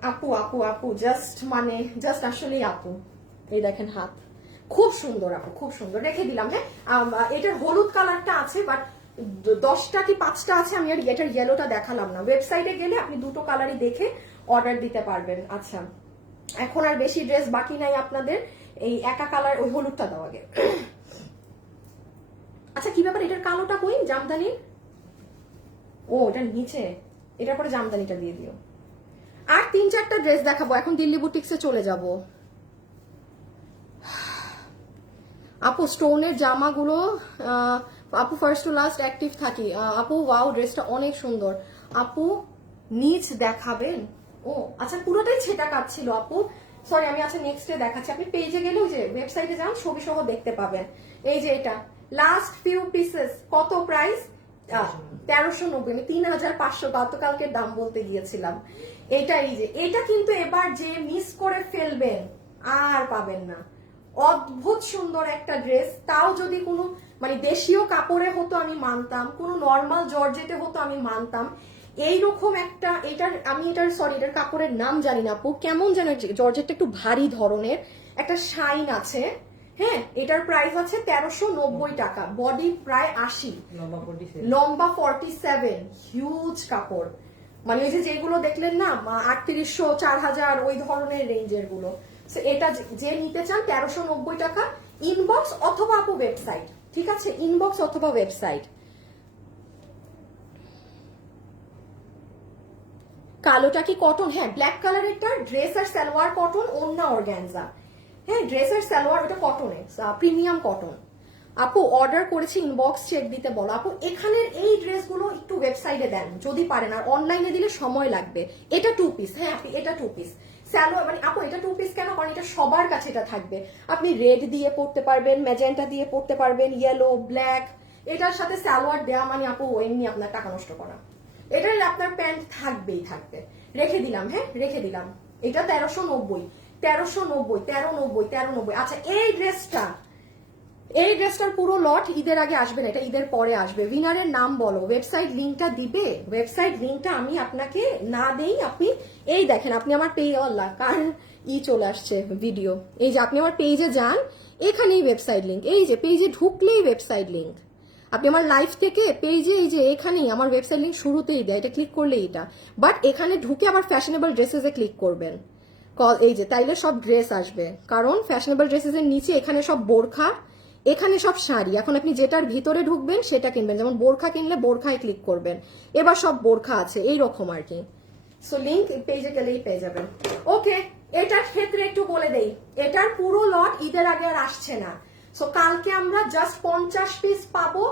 আপু আপু আপু জাস্ট মানে জাস্ট আসলেই আপু, এই দেখেন হাত খুব সুন্দর আপু, খুব সুন্দর। রেখে দিলাম, হ্যাঁ এটার হলুদ কালারটা আছে বাট 10টা কি 5টা আছে, আমি আর এটার ইয়েলোটা দেখালাম না। ওয়েবসাইটে গেলে আপনি দুটো কালারই দেখে অর্ডার দিতে পারবেন। আচ্ছা এখন আর বেশি ড্রেস বাকি নাই আপনাদের, এই একা কালার ওই হলুদটা দাও আগে। আচ্ছা কি ব্যাপার এটার কালোটা কই? জামদানি, ও এটা নিচে, এটার পরে জামদানিটা দিয়ে দিও। আর 3-4টা ড্রেস দেখাবো, এখন দিল্লি বুটিক্সে চলে যাব। আপু স্টোনের জামাগুলো আপু ফার্স্ট টু লাস্ট অ্যাক্টিভ থাকি। আপু ওয়াও ড্রেসটা অনেক সুন্দর। আপু নিচ দেখাবেন? ও আচ্ছা পুরোটাই ছেটা কাজ ছিল আপু, সরি আমি আচ্ছা নেক্সটে দেখাচ্ছি। আপনি পেজে গেলে ওই যে ওয়েবসাইটে যান ছবি সহ দেখতে পাবেন। এই যে এটা লাস্ট ফিউ পিসেস, কত প্রাইস? 1390, আমি 3500 গতকালকে দাম বলতে গিয়েছিলাম। এটা এই যে এটা কিন্তু এবার যে মিস করে ফেলবেন আর পাবেন না। অদ্ভুত সুন্দর একটা ড্রেস, তাও যদি কোনো মানে দেশীয় কাপড়ে হতো আমি মানতাম, কোনো নর্মাল জর্জেটে হতো আমি মানতাম। এইরকম একটা এটার কাপড়ের নাম জানি না আপু, কেমন যেন জর্জেটটা একটু ভারী ধরনের একটা শাইন আছে, হ্যাঁ এটার প্রাইস আছে 1390 টাকা। বডি প্রায় 80, লম্বা 47, হিউজ কাপড়। মানে ওই যে যেগুলো দেখলেন না 3800 4000 ওই ধরনের রেঞ্জের গুলো। So এটা যে নিতে চান 1390 টাকা, ইনবক্স অথবা আপু ওয়েবসাইট, ঠিক আছে, ইনবক্স অথবা ওয়েবসাইট। কালোটা কি কটন? হ্যাঁ, ব্ল্যাক কালারেরটা ড্রেস আর সালোয়ার কটন, ওন্না অর্গানজা। হ্যাঁ, ড্রেস আর সালোয়ার ওটা কটনে, প্রিমিয়াম কটন। আপু অর্ডার করেছি, ইনবক্স চেক দিতে বলো। আপু এখানের এই ড্রেসগুলো একটু ওয়েবসাইটে দেন যদি পারেন, আর অনলাইনে দিলে সময় লাগবে। এটা 2 পিস, হ্যাঁ আপনি এটা 2 পিস সালোয়ার, মানে আপু এটা 2 পিস কেন, কারণ এটা সবার কাছে এটা থাকবে। আপনি রেড দিয়ে পড়তে পারবেন, ম্যাজেন্টা দিয়ে পড়তে পারবেন, ইয়েলো, ব্ল্যাক। এটার সাথে সালোয়ার দেওয়া মানে আপু এমনি আপনার টাকা নষ্ট করা। এটার আপনার প্যান্ট থাকবেই থাকবে। রেখে দিলাম, হ্যাঁ রেখে দিলাম। এটা 1390, 1390। আচ্ছা এই ড্রেসটার পুরো লট ঈদের আগে আসবে না, এটা ঈদের পরে আসবে। উইনারের নাম বলো, ওয়েবসাইট লিঙ্কটা দিবে। ওয়েবসাইট লিঙ্কটা আমি আপনাকে না দেই, আপনি এই দেখেন, আপনি আমার পেজ আল্লাহ কার চলে আসছে ভিডিও, এই যে আপনি আমার পেজে যান, এখানেই ওয়েবসাইট লিঙ্ক, এই যে পেজে ঢুকলেই ওয়েবসাইট লিঙ্ক। আপনি আমার লাইভ থেকে পেজে এই যে এখানেই আমার ওয়েবসাইট লিঙ্ক শুরুতেই দেয়, এটা ক্লিক করলে এটা, বাট এখানে ঢুকে আবার ফ্যাশনেবল ড্রেসেসে ক্লিক করবেন। এই যে তাইলে সব ড্রেস আসবে, কারণ ফ্যাশনেবল ড্রেসেসের নিচে এখানে সব বোরখা, এখানে সব শাড়ি। এখন আপনি যেটার ভিতরে ঢুকবেন সেটা কিনবেন, যেমন বোরখা কিনলে বোরখায় ক্লিক করবেন, এবার সব বোরখা আছে এইরকম আর কি। সো লিঙ্ক পেজে গেলেই পেয়ে যাবেন। ওকে, এটার ক্ষেত্রে একটু বলে দেই, এটার পুরো লট ঈদের আগে আর আসছে না। সো কালকে আমরা জাস্ট 50 পিস পাবো,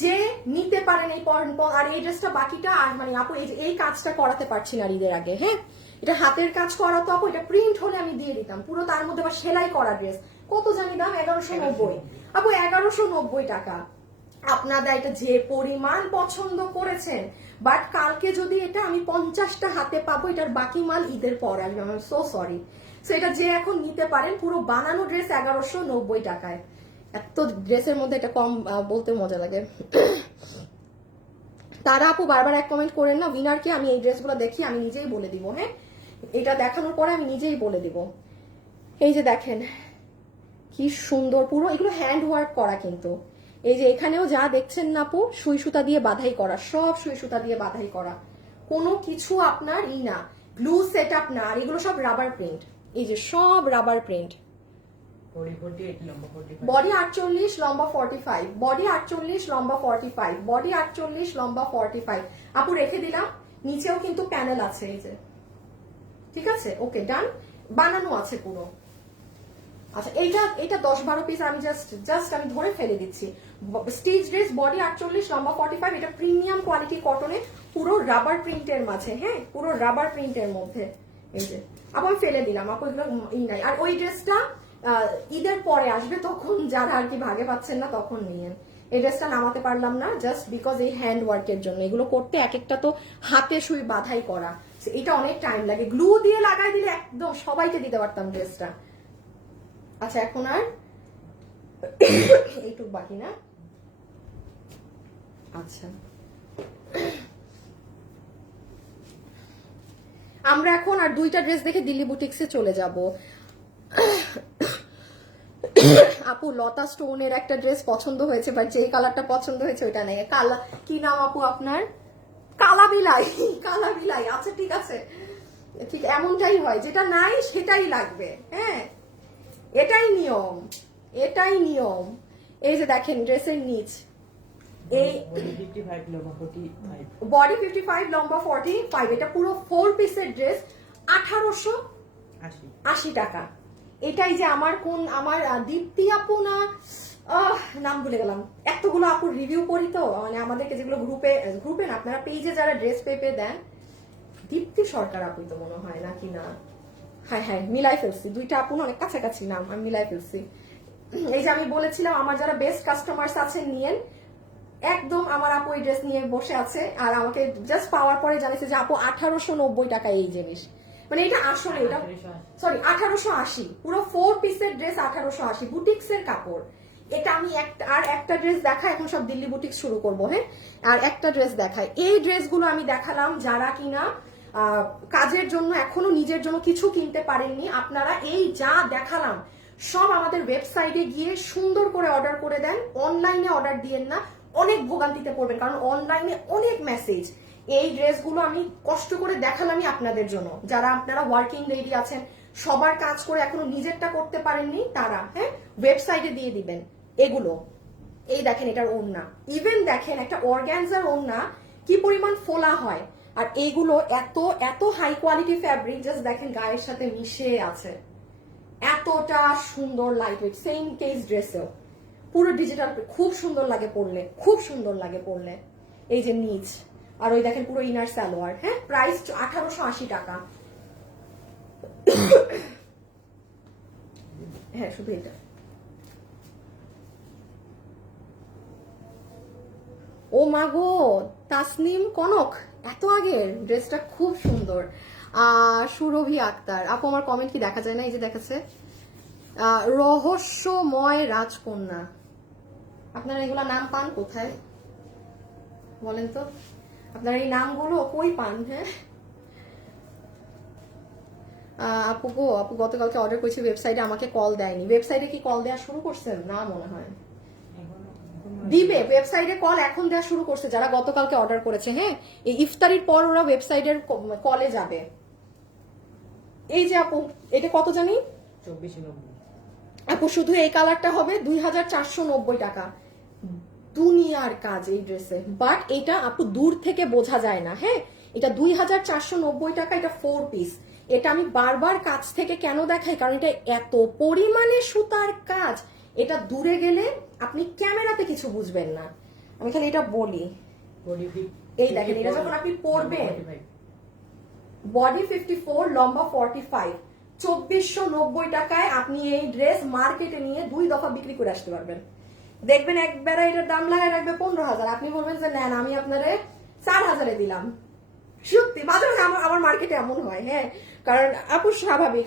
যে নিতে পারেন এই আর এই ড্রেসটা বাকিটা আর মানে আপু এই কাজটা করাতে পারছি না ঈদের আগে। হ্যাঁ, এটা হাতের কাজ করা তো আপু, এটা প্রিন্ট হলে আমি দিয়ে দিতাম পুরো, তার মধ্যে আবার সেলাই করা ড্রেস। কত জানি দাম? 1190 আপু, 1190 টাকা। আপনারা এটা যে পরিমাণ পছন্দ করেছেন, বাট কালকে যদি এটা আমি 50টা হাতে পাবো, এটার বাকি মাল ঈদের পর আসবে। আমি সো সরি। সো এটা যে এখন নিতে পারেন, পুরো বানানো ড্রেস 1190 টাকায়। এত ড্রেসের মধ্যে এটা কম বলতে মজা লাগে। তারা আপু বারবার এক কমেন্ট করেন না, উইনারকে আমি এই ড্রেসগুলো দেখি আমি নিজেই বলে দিব। হ্যাঁ, এটা দেখানোর পরে আমি নিজেই বলে দিব। এই যে দেখেন কি সুন্দর, পুরো এগুলো হ্যান্ড ওয়ার্ক করা কিন্তু। এই যে এখানেও যা দেখছেন না আপু, সুই সুতা দিয়ে বাধাই করা, সব সুই সুতা দিয়ে বাধাই করা, কোনো কিছু আপনার না গ্লু সেট আপ না, আর এগুলো সব রাবার প্রিন্ট। এই যে সব রাবার প্রিন্ট। বডি 48, লম্বা 45, বডি 48, লম্বা 45, বডি 48, লম্বা 45। আপু রেখে দিলাম, নিচেও কিন্তু প্যানেল আছে এই যে, ঠিক আছে। ওকে ডান, বানানো আছে পুরো। আচ্ছা এইটা 10-12 পিস আমি জাস্ট আমি ধরে ফেলে দিচ্ছি। স্টিচ ড্রেস, বডি 48, লম্বা 45, এটা প্রিমিয়াম কোয়ালিটি কটনে, পুরো রাবার প্রিন্টের মাঝে। হ্যাঁ, পুরো রাবার প্রিন্টের মধ্যে। এই যে আপু আমি ফেলে দিলাম, আপু এগুলো নাই। আর ওই ড্রেসটা ঈদের পরে আসবে, তখন যারা আর কি ভাগে পাচ্ছেন না তখন নিয়েন। এই ড্রেসটা নামাতে পারলাম না জাস্ট বিকজ এই হ্যান্ড ওয়ার্কের জন্য। এগুলো করতে এক একটা তো হাতে সুই বাধাই করা, এটা অনেক টাইম লাগে। গ্লু দিয়ে লাগাই দিলে একদম সবাইকে দিতে পারতাম ড্রেসটা। আচ্ছা এখন আর এইটুক বাকি না। আচ্ছা আমরা এখন আর 2টা ড্রেস দেখে দিল্লি বুটিক্সে চলে যাব। আপু লতা স্টোনের একটা ড্রেস পছন্দ হয়েছে, বাট যে কালারটা পছন্দ হয়েছে ওইটা নেই। কালা কি নাম আপু আপনার? কালা বিলাই। কালা বিলাই, আচ্ছা ঠিক আছে, ঠিক এমনটাই হয়, যেটা নাই সেটাই লাগবে। হ্যাঁ, এটাই নিয়ম, এটাই নিয়ম। এই যে দেখেন ড্রেসের নিচ, এই বডি 55, লম্বা 45, এটা পুরো 4 পিসের ড্রেস, 1880 টাকা। এটাই যে আমার দীপ্তি আপু না, নাম ভুলে গেলাম, এতগুলো আপুর রিভিউ করি তো, মানে আমাদেরকে যেগুলো গ্রুপে না, আপনারা পেজে যারা ড্রেস পেপে দেন, দীপ্তি সরকার আপুই তো মনে হয় নাকি না। হ্যাঁ মিলাই ফেলছি, 2টা আপু অনেক কাছাকাছি নাম, আমি মিলাই ফেলছি। এই যে আমি বলেছিলাম আমার যারা বেস্ট কাস্টমার্স আছেন নিয়েন, একদম আমার আপু এই ড্রেস নিয়ে বসে আছে, আর আমাকে জাস্ট পাওয়ার পরে জানিয়েছে যে আপু 1890 টাকা এই জিনিস। মানে এটা আসলে এটা সরি 1880, পুরো 4 পিসের ড্রেস 1880, বুটিক্সের কাপড়। এটা আমি একটা ড্রেস দেখাই, এখন সব দিল্লি বুটিক্স শুরু করবো। হ্যাঁ, আর একটা ড্রেস দেখাই। এই ড্রেসগুলো আমি দেখালাম যারা কিনা কাজের জন্য এখনো নিজের জন্য কিছু কিনতে পারেননি। আপনারা এই যা দেখালাম সব আমাদের ওয়েবসাইটে গিয়ে সুন্দর করে অর্ডার করে দেন, অনলাইনে অর্ডার দিয়েন না, অনেক ভোগান্তিতে পড়বেন, কারণ অনলাইনে অনেক মেসেজ। এই ড্রেসগুলো আমি কষ্ট করে দেখালামই আপনাদের জন্য, যারা আপনারা ওয়ার্কিং লেডি আছেন, সবার কাজ করে এখনো নিজেরটা করতে পারেননি তারা, হ্যাঁ, ওয়েবসাইটে দিয়ে দিবেন এগুলো। এই দেখেন এটার ওড়না, ইভেন দেখেন একটা অর্গানজার ওড়না কি পরিমাণ ফোলা হয়, আর এইগুলো এত এত হাই কোয়ালিটি ফ্যাব্রিক, জাস্ট দেখেন গায়ের সাথে মিশে আছে, এতটা সুন্দর লাইট ওয়েট। সেম কেস ড্রেসেও পুরো ডিজিটাল, খুব সুন্দর লাগে পরলে, খুব সুন্দর লাগে পরলে। এই যে নিচ, আর ওই দেখেন পুরো ইনার সালোয়ার, হ্যাঁ, প্রাইস 1880 টাকা। হ্যাঁ, শুধু এটা। ও মা গো, তাসনিম কনক, এত আগের ড্রেসটা খুব সুন্দর। সুরভি আক্তার আপু, আমার কমেন্ট কি দেখা যায় না? এই যে দেখাচ্ছে, রহস্যময় রাজকন্যা। আপনারা এগুলা নাম পান কোথায় বলেন তো? আপনারা এই নামগুলো কই পান? হ্যাঁ আপু গো, আপু গতকালকে অর্ডার করেছি ওয়েবসাইটে, আমাকে কল দেয়নি। ওয়েবসাইটে কি কল দেওয়া শুরু করছেন? না মনে হয় দিবে, ওয়েবসাইটে কল এখন দেওয়া শুরু করছে যারা গতকালকে অর্ডার করেছে। হ্যাঁ, এই ইফতারির পর ওরা ওয়েবসাইটের কলে যাবে। এই যে আপু, এটা কত জানি? 2490 আপু শুধু এই কালারটা হবে 2490 টাকা। দুনিয়ার কাজ এই ড্রেসে, বাট এটা আপু দূর থেকে বোঝা যায় না। হ্যাঁ, এটা 2490 টাকা, এটা 4 পিস। এটা আমি বারবার কাছ থেকে কেন দেখাই, কারণ এটা এত পরিমাণে সুতার কাজ, এটা দূরে গেলে আপনি ক্যামেরাতে কিছু বুঝবেন না। আমি খালি এটা বলি, এই দেখেন এটা যখন আপনি পরবেন, বডি 54, লম্বা 45, 2490 টাকায় আপনি এই ড্রেস মার্কেটে নিয়ে 2 দফা বিক্রি করে আসতে পারবেন। দেখবেন একবারে এটার দাম লাগায় রাখবে 15,000, আপনি বলবেন যে নেন আমি আপনারে 4,000-এ দিলাম। সত্যি মাঝে মাঝে আমার মার্কেটে এমন হয়। হ্যাঁ, কারণ আপু স্বাভাবিক,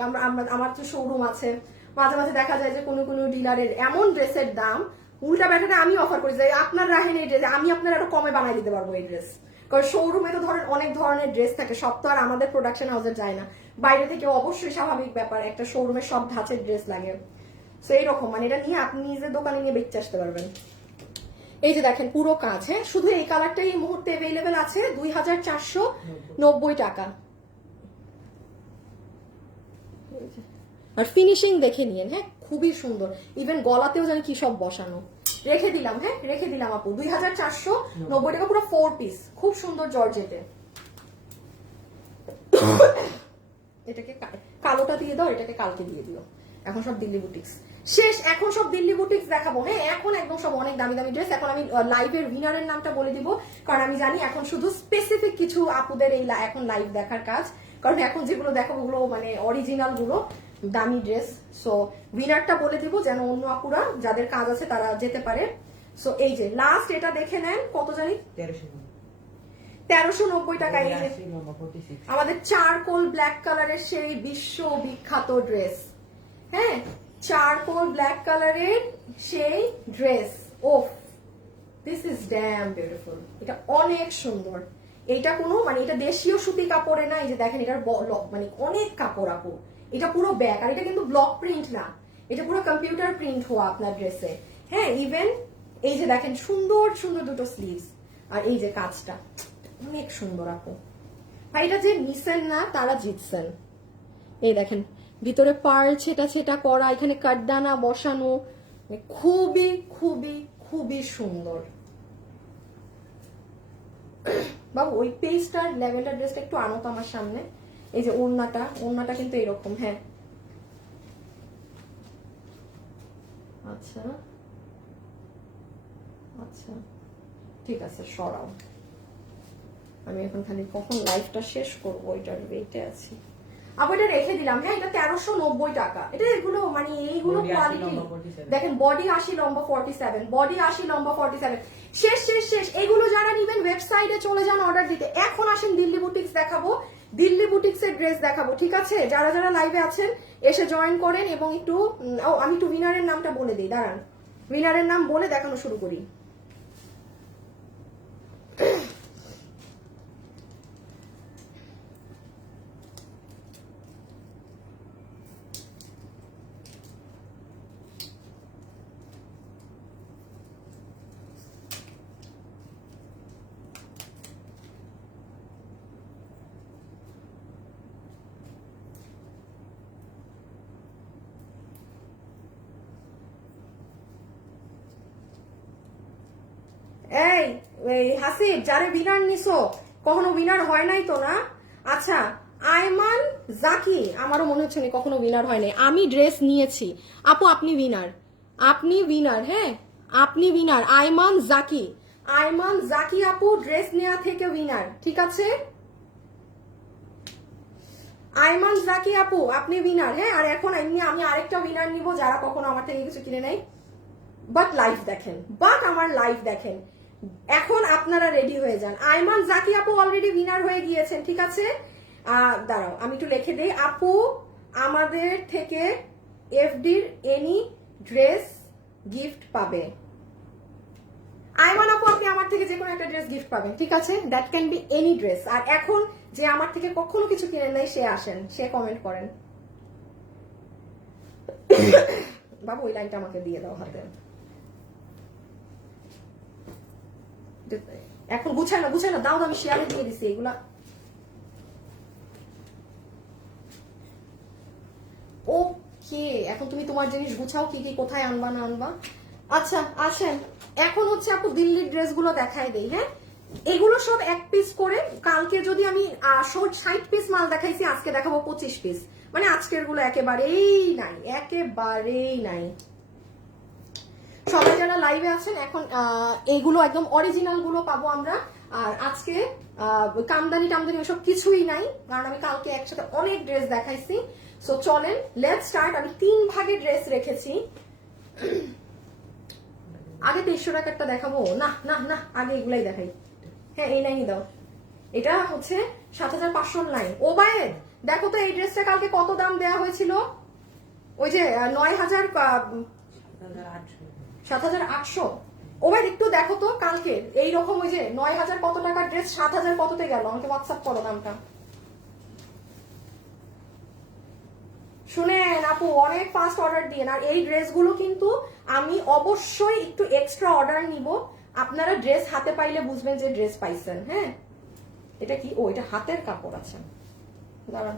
আমার তো শোরুম আছে, মাঝে মাঝে দেখা যায় যে কোনো কোনো ডিলারের এমন ড্রেসের দাম, উল্টা ব্যাটাটা আমি অফার করি যে আপনার রাহেন এই ড্রেস, আমি আপনার আরো কমে বানাই দিতে পারবো এই ড্রেস। কারণ শোরুমে তো ধরেন অনেক ধরনের ড্রেস থাকে, সব তো আর আমাদের প্রোডাকশন হাউসে যায় না, বাইরে থেকে অবশ্যই স্বাভাবিক ব্যাপার, একটা শোরুমে সব ধাঁচের ড্রেস লাগে। তো এইরকম মানে এটা নিয়ে আপনি নিজের দোকানে নিয়ে বেচে আসতে পারবেন। এই যে দেখেন পুরো কাজ, হ্যাঁ, শুধু এই কালারটাই এই মুহূর্তে অ্যাভেলেবেল আছে 2490 টাকা। আর ফিনিশিং দেখে নিয়েন, হ্যাঁ, খুবই সুন্দর, ইভেন গলাতেও জানি কি সব বসানো। রেখে দিলাম, হ্যাঁ, রেখে দিলাম আপু 2490 টাকা, পুরো 4 পিস, খুব সুন্দর জর্জেটে। এটাকে কালোটা দিয়ে দাও, এটাকে কালকে দিয়ে দিও। এখন সব দিল্লি বুটিক্স শেষ, এখন সব দিল্লি বুটিক্স দেখাবো। হ্যাঁ, এখন একদম সব অনেক দামি দামি ড্রেস। এখন আমি লাইভের উইনারের নামটা বলে দিব, কারণ আমি জানি এখন শুধু স্পেসিফিক কিছু আপুদের এই এখন লাইভ দেখার কাজ, কারণ এখন যেগুলো দেখাবো ওগুলো মানে অরিজিনাল গুলো দামি ড্রেস। সো উইনারটা বলে দিব যেন অন্য আপুরা যাদের কাজ আছে তারা যেতে পারে। সো এই যে লাস্ট এটা দেখে নেন, কত জানি 1390 টাকা। এই যে আমাদের চারকোল ব্ল্যাক কালারের সেই বিশ্ববিখ্যাত ড্রেস, হ্যাঁ, চারকোল ব্ল্যাক কালারের সেই dress. Of, this is dam beautiful, এটা অনেক সুন্দর। এটা কোনো মানে এটা দেশীয় সুতি কাপড়ে না, এই যে দেখেন এটার মানে অনেক কাপড় আপু, এটা পুরো ব্যাক, আর এটা কিন্তু ব্লক প্রিন্ট না, এটা পুরো কম্পিউটার প্রিন্ট হওয়া আপনার ড্রেসে। হ্যাঁ, ইভেন এই যে দেখেন সুন্দর সুন্দর দুটো স্লিভস, আর এই যে কাজটা অনেক সুন্দর আপু। ভাই এটা যে নিছেন না তারা জিতছেন। এই দেখেন ভিতরে পার্ল ছেটা ছেটা করা, এখানে কাটদানা বসানো, খুবই খুবই খুবই সুন্দর। বাবু ওই পেজটার লেভেলটার ড্রেসটা একটু আনো তো আমার সামনে। এই যে ওড়নাটা কিন্তু এরকম, হ্যাঁ, আচ্ছা আচ্ছা ঠিক আছে, সরাও। আমি এখন খালি কখন লাইফটা শেষ করবো ওইটার ওয়েটে আছি। আবার এটা রেখে দিলাম, হ্যাঁ, এটা 1390 টাকা। এটা এগুলো মানে এইগুলো কোয়ালিটি দেখেন, বডি 80 লম্বা 47, বডি 80 লম্বা 47। শেষ শেষ শেষ। এগুলো যারা নিবেন ওয়েবসাইটে চলে যান অর্ডার দিতে। এখন আসেন দিল্লি বুটিক্স দেখাবো, দিল্লি বুটিক্স এর ড্রেস দেখাবো, ঠিক আছে? যারা যারা লাইভে আছেন এসে জয়েন করেন, এবং একটু আমি একটু উইনারের নামটা বলে দিই, দাঁড়ান, উইনারের নাম বলে দেখানো শুরু করি। এই এই হাসিব, যারে উইনার নিছো কখনো উইনার হয় নাই তো না? আচ্ছা, আয়মান জাকি, আমারও মনে হচ্ছে না কখনো উইনার হয় নাই। আমি ড্রেস নিয়েছি আপু, আপনি উইনার, আপনি উইনার, হ্যাঁ আপনি উইনার। আয়মান জাকি, আয়মান জাকি আপু ড্রেস নেওয়া থেকে উইনার, ঠিক আছে? আয়মান জাকি আপু আপনি উইনার, হ্যাঁ। আর এখন আমি আরেকটা উইনার নিব যারা কখনো আমার থেকে কিছু কিনে নেয় বাট লাইভ দেখেন, আমার লাইভ দেখেন। এখন আপনারা রেডি হয়ে যান। আয়মান জাকি আপু অলরেডি উইনার হয়ে গিয়েছেন, ঠিক আছে? দাঁড়াও আমি একটু লিখে দেই। আপু আমাদের থেকে এফডির এনি ড্রেস গিফট পাবে। আয়মান আপু আপনি আমার থেকে যে কোনো একটা ড্রেস গিফট পাবেন, ঠিক আছে? That can be any dress. আর এখন যে আমার থেকে কখনো কিছু কিনেন নাই সে আসেন, সে কমেন্ট করেন। বাবু ওই লাইনটা আমাকে দিয়ে দাও হাতে। এখন গুছায় না দাও, আমি শেয়ারে দিয়ে দিছি এগুলা। ওকে, এখন তুমি তোমার জিনিস গুছাও, কি কি কোথায় আনবা না আনবা। আচ্ছা আসেন, এখন হচ্ছে আপু দিল্লির ড্রেসগুলো দেখাই দেই, হ্যাঁ। এগুলো সব এক পিস করে। কালকে যদি আমি 60 পিস মাল দেখাইছি, আজকে দেখাবো 25 পিস। মানে আজকের গুলো একেবারেই নাই, একেবারেই নাই। সবাই যারা লাইভে আছেন এখন এইগুলো একদম অরিজিনাল গুলো পাবো আমরা। আর আজকে কামদানি টামদানি ওসব কিছুই নাই, কারণ আমি কালকে একসাথে অনেক ড্রেস দেখাইছি। সো চলেন লেটস স্টার্ট। আমি 3 ভাগে ড্রেস রেখেছি। আগে 2300 টাকারটা দেখাবো না, না না আগে এগুলাই দেখাই। হ্যাঁ এই লাইনই দাও। এটা হচ্ছে 7500 লাইন। ওবায়েদ দেখো তো এই ড্রেসটা কালকে কত দাম দেওয়া হয়েছিল? ওই যে 9000 7800। ওবায়েদ একটু দেখো তো কালকে এইরকম ওই যে 9000 কত টাকার ড্রেস 7000 কততে গেল, আমাকে হোয়াটসঅ্যাপ করো দামটা। শুনেন আপু অনেক ফাস্ট অর্ডার দিয়ে। আর এই ড্রেসগুলো কিন্তু আমি অবশ্যই একটু এক্সট্রা অর্ডার নিব। আপনারা ড্রেস হাতে পাইলে বুঝবেন যে ড্রেস পাইছেন, হ্যাঁ। এটা কি? ও এটা হাতের কাপড় আছে, দাঁড়ান।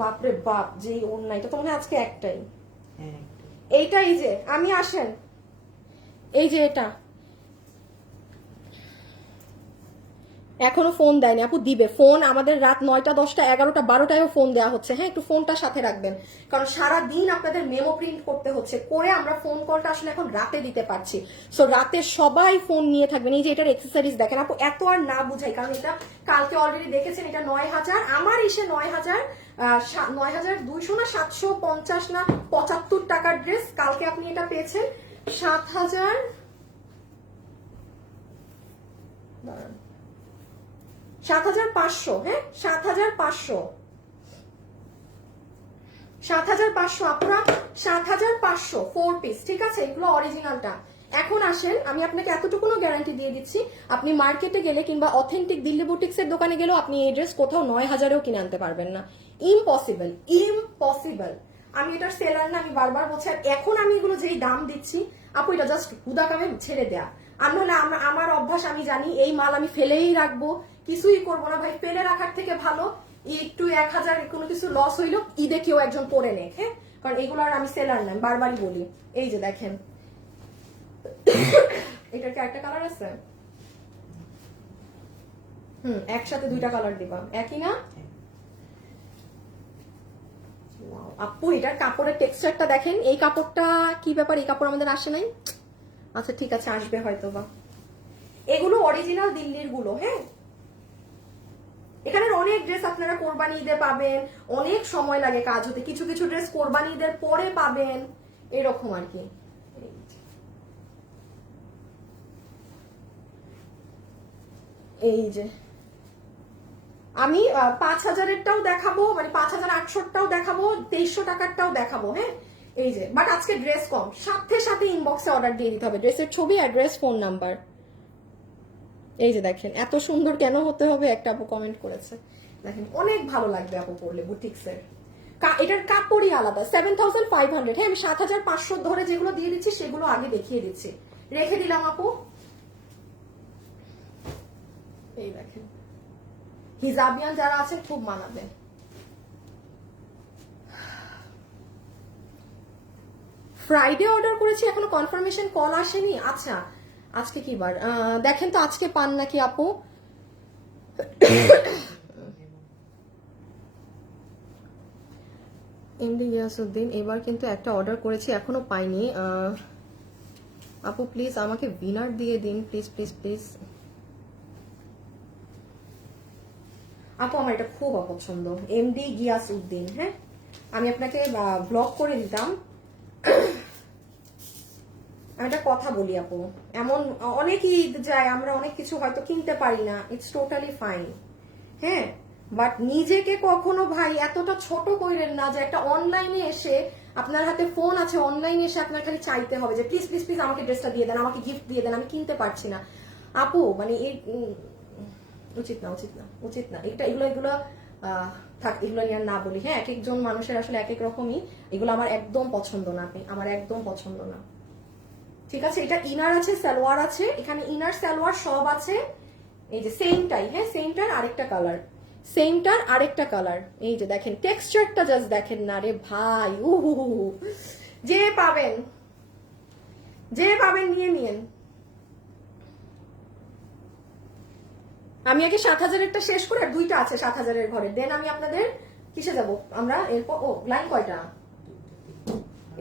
বাপরে বাপ, যে ওড়না, এটা তো মনে হয় আজকে একটাই। এইটা এই যে আমি আসেন, এই যে এটা এখনো ফোন দেয়নি আপু, দিবে ফোন। আমাদের রাত 9টা 10টা 11টা 12টায়ও ফোন দেওয়া হচ্ছে, হ্যাঁ। একটু ফোনটা সাথে রাখবেন, কারণ সারা দিন আপনাদের মেমো প্রিন্ট করতে হচ্ছে, করে আমরা ফোন কলটা আসলে এখন রাতে দিতে পারছি। সো রাতে সবাই ফোন নিয়ে থাকবেন। এই যে এটার এক্সেসরিজ দেখেন আপু, এত আর না বুঝাই, কারণ এটা কালকে অলরেডি দেখেছেন। এটা 9000, আমার এসে 9200 না 750 না 75 টাকার ড্রেস। কালকে আপনি এটা পেয়েছেন 7000, 7500, হ্যাঁ 7500, 7500 আপনারা 7500 4 পিস, ঠিক আছে? এগুলো অরিজিনালটা। এখন আসেন, আমি আপনাকে এতটুকুনো গ্যারান্টি দিয়ে দিচ্ছি, আপনি মার্কেটে গেলে কিংবা অথেন্টিক দিল্লি বুটিক্সের দোকানে গেলেও আপনি এই ড্রেস কোথাও 9000এও কিনে আনতে পারবেন না। Impossible, impossible. আমি এটার সেলার না, আমি বারবার বলছি। আর এখন আমি এগুলো যেই দাম দিচ্ছি আপু, এটা জাস্ট হুদা কামে ছেড়ে দেয়া। আর নাহলে আমার অভ্যাস, আমি জানি এই মাল আমি ফেলেই রাখবো, কিছুই করবো না ভাই। ফেলে রাখার থেকে ভালো একটু 1000 কোনো কিছু লস হইলো, ঈদে কেউ একজন পরে নেই, হ্যাঁ। কারণ এগুলো আর আমি সেলার না, বারবারই বলি। এই যে দেখেন, এটার কি একটা কালার আছে? একসাথে 2টা কালার দিবা, একই না? আপু এটার কাপড়ের টেক্সচারটা দেখেন। এই কাপড়টা কি ব্যাপার, এই কাপড় আমাদের আসে নাই। আচ্ছা ঠিক আছে, আসবে হয়তো বা। এগুলো অরিজিনাল দিল্লির গুলো, হ্যাঁ। এখানের অনেক ড্রেস আপনারা কোরবানি ঈদে পাবেন, অনেক সময় লাগে কাজ হতে। কিছু কিছু ড্রেস কোরবানি ঈদের পরে পাবেন, এরকম আর কি। এই যে আমি 5000-এরটাও দেখাবো, মানে 5800-টাও দেখাবো, 2300 টাকারটাও দেখাবো, হ্যাঁ। এই যে বাট আজকে ড্রেস কম, সাথে সাথে ইনবক্সে অর্ডার দিয়ে দিতে হবে। ড্রেসের ছবি, অ্যাড্রেস, ফোন নাম্বার। এই যে দেখেন, এত সুন্দর কেন হতে হবে? একটা আপু কমেন্ট করেছে, দেখেন অনেক ভালো লাগবে আপু পরলে বুটিক্সের। এটার কাপড়ই আলাদা। 7500, হ্যাঁ। আমি 7500 ধরে যেগুলো দিয়ে দিচ্ছি সেগুলো আগে দেখিয়ে দিচ্ছি, রেখে দিলাম আপু। এই দেখেন, হিজাবিয়ান যারা আছেন খুব মানাবে। ফ্রাইডে অর্ডার করেছি, এখনো কনফার্মেশন কল আসেনি। আচ্ছা আজকে কি বার দেখেন তো আজকে পান নাকি আপু। এমডি গিয়াসউদ্দিন, এবার কিন্তু একটা অর্ডার করেছি এখনো পাইনি। আপু প্লিজ আমাকে উইনার দিয়ে দিন, প্লিজ প্লিজ প্লিজ। আপু আমার এটা খুব অপছন্দ, এমডি গিয়াসউদ্দিন। হ্যাঁ, আমি আপনাকে ব্লক করে দিতাম। আমি একটা কথা বলি আপু, এমন অনেকই যায়, আমরা অনেক কিছু হয়তো কিনতে পারি না, ইটস টোটালি ফাইন। হ্যাঁ, বাট নিজেকে কখনো ভাই এতটা ছোট কইরেন না যে একটা অনলাইনে এসে, আপনার হাতে ফোন আছে, অনলাইনে এসে আপনার খালি চাইতে হবে যে প্লিজ প্লিজ প্লিজ আমাকে ড্রেসটা দিয়ে দেন, আমাকে গিফট দিয়ে দেন, আমি কিনতে পারছি না। আপু মানে এই উচিত না, উচিত না, উচিত না। এগুলো এগুলো থাক, এগুলো নিয়ে আর না বলি। হ্যাঁ, এক একজন মানুষের আসলে এক এক রকমই, এগুলো আমার একদম পছন্দ না, আমার একদম পছন্দ না। ঠিক আছে, এটা ইনার আছে, সালোয়ার আছে, এখানে ইনার সালোয়ার সব আছে। এই যে সেমটাই, হ্যাঁ সেমটার আরেকটা কালার, সেমটার আরেকটা কালার। এই যে দেখেন টেক্সচারটা জাস্ট দেখেন না রে ভাই, যে পাবেন, যে পাবেন নিয়ে নিন। আমি আগে 7,000-এরটা শেষ করে, আর দুইটা আছে 7,000-এর ঘরে, দেন আমি আপনাদের কিসে যাব আমরা এরপর। ও লাইন কয়টা?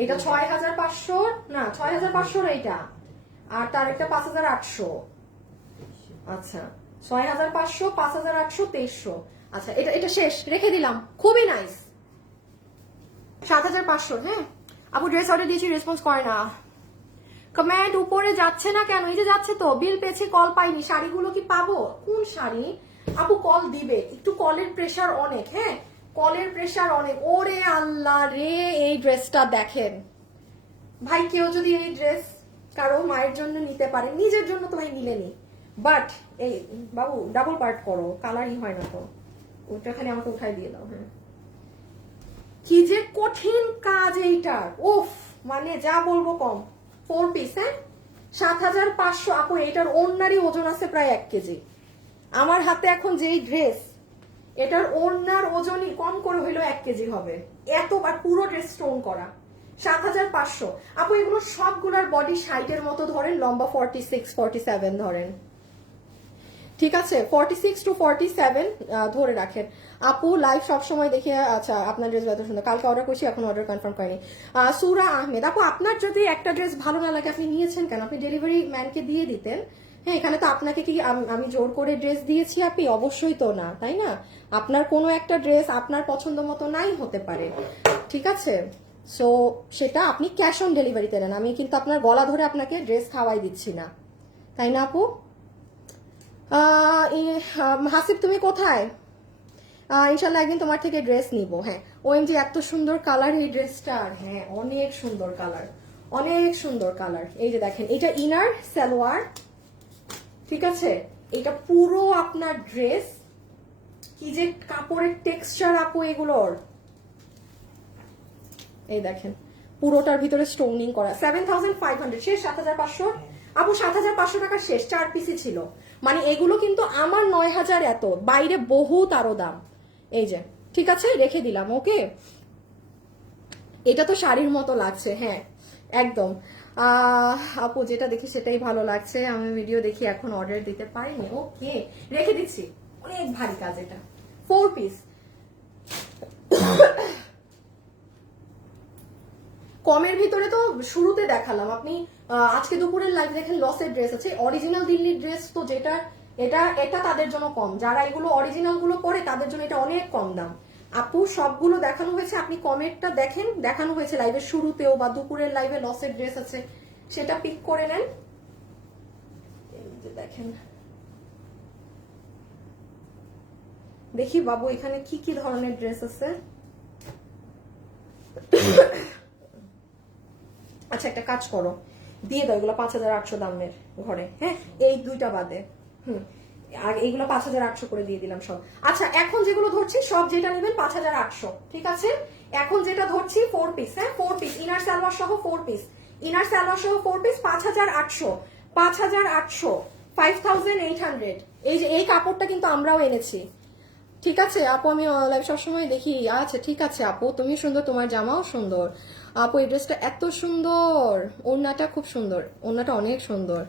এটা 6,500 না, 6,500 এইটা, আর তার একটা 5,800। আচ্ছা 6,500, 5,800, 2300। আচ্ছা এটা এটা শেষ, রেখে দিলাম, খুবই নাইস। 7,500। হ্যাঁ আপু ড্রেস অর্ডার দিয়েছি, রেসপন্স করে না। কমেন্ট উপরে যাচ্ছে না কেন? এই যে যাচ্ছে তো, বিল পেয়েছি, কল পাইনি। শাড়িগুলো কি পাবো? কোন শাড়ি আপু? কল দিবে, একটু কলের প্রেসার অনেক। হ্যাঁ কলের প্রেসার অনেক। ওরে আল্লাহ রে, এই ড্রেসটা দেখেন ভাই, কেউ যদি এই ড্রেস কারো মায়ের জন্য নিতে পারে, নিজের জন্য তো ভাই নিলেনি, বাট এই বাবু ডাবল পার্ট করো, কালারই হয় না তো, ওইটা খালি আমাকে উঠাই দিয়ে দাও। হ্যাঁ কি যে কঠিন কাজ এইটার, উফ মানে যা বলবো কম। 4 পিস, হ্যাঁ 7,500। আপু এটার ওড়নারই ওজন আছে প্রায় 1 কেজি। আমার হাতে এখন যেই ড্রেস, এটার ওড়নার ওজনই কম করে হইলো 1 কেজি হবে, এতবার পুরো ড্রেস স্টোন করা। 7,500। আপু এগুলো সবগুলার বডি 60-এর মতো ধরেন, লম্বা 46, 47 ধরেন, ঠিক আছে 46 to 47 ধরে রাখেন। আপু লাইভ সবসময় দেখে, আচ্ছা আপনার ড্রেস এত সুন্দর, কালকে অর্ডার করছি, এখন অর্ডার কনফার্ম করিনি। সুরা আহমেদ, আপু আপনার যদি একটা ড্রেস ভালো না লাগে আপনি নিয়েছেন কেন? আপনি ডেলিভারি ম্যানকে দিয়ে দিতেন। হ্যাঁ এখানে তো আপনাকে কি আমি জোর করে ড্রেস দিয়েছি আপনি? অবশ্যই তো না, তাই না? আপনার কোনো একটা ড্রেস আপনার পছন্দ মতো নাই হতে পারে, ঠিক আছে? সো সেটা আপনি ক্যাশ অন ডেলিভারিতে নেন, আমি কিন্তু আপনার গলা ধরে আপনাকে ড্রেস খাওয়াই দিচ্ছি না, তাই না আপু? হাসিব তুমি কোথায়? ইনশাল্লাহ একদিন তোমার থেকে ড্রেস নিব। হ্যাঁ ওএমজি এত সুন্দর কালার এই ড্রেসটার, হ্যাঁ অনেক সুন্দর কালার, অনেক সুন্দর কালার। এই যে দেখেন এটা ইনার সালোয়ার, ঠিক আছে, এটা পুরো আপনার ড্রেস। কি যে কাপড়ের টেক্সচার আপু এগুলোর, এই দেখেন পুরোটার ভিতরে স্টোনিং করা। 7,500 শেষ, 7,500। আপু 7,500 টাকা শেষ, 4 পিসই ছিল। মানে এগুলো কিন্তু আমার 9,000 এত, বাইরে বহুত আরো দাম। এই যে ঠিক আছে রেখে দিলাম, ওকে। এটা তো শাড়ির মতো লাগছে, হ্যাঁ একদম। আপু যেটা দেখি সেটাই ভালো লাগছে, আমি ভিডিও দেখি এখন অর্ডার দিতে পারিনি, ওকে রেখে দিচ্ছি। অনেক ভারী কাজ এটা, 4 পিস। কমের ভিতরে তো শুরুতে দেখালাম, আপনি আজকে দুপুরের লাইভ দেখেন লসের ড্রেস আছে, অরিজিনাল দিল্লির ড্রেস তো যেটা, এটা এটা তাদের জন্য কম, যারা এগুলো অরিজিনাল গুলো পরে তাদের জন্য এটা অনেক কম দাম। আপু সবগুলো দেখানো হয়েছে, আপনি কমেরটা দেখেন, দেখানো হয়েছে লাইভের শুরুতেও বা দুপুরের লাইভে লসের ড্রেস আছে, সেটা পিক করে নেন। দেখেন দেখি বাবু এখানে কি কি ধরনের ড্রেস আছে। আচ্ছা একটা কাজ করো, দিয়ে দাও এগুলো 5,800 দামের ঘরে, হ্যাঁ এই দুইটা বাদে। আর এইগুলো 5,800 করে দিয়ে দিলাম সব। আচ্ছা এখন যেগুলো ধরছি সব যেটা নেবেন 5,800, ঠিক আছে? এখন যেটা ধরছি 4 পিস, হ্যাঁ 4 পিস ইনার সালোয়ার সহ 4 পিস, ইনার সালোয়ার সহ 4 পিস 5,800, 5,800, 5,800। এই যে এই কাপড়টা কিন্তু আমরাও এনেছি, ঠিক আছে আপু? আমি লাইভ সবসময় দেখি। আচ্ছা ঠিক আছে আপু, তুমি সুন্দর, তোমার জামাও সুন্দর। আপু এই ড্রেসটা এত সুন্দর, ওড়নাটা খুব সুন্দর, ওড়নাটা অনেক সুন্দর।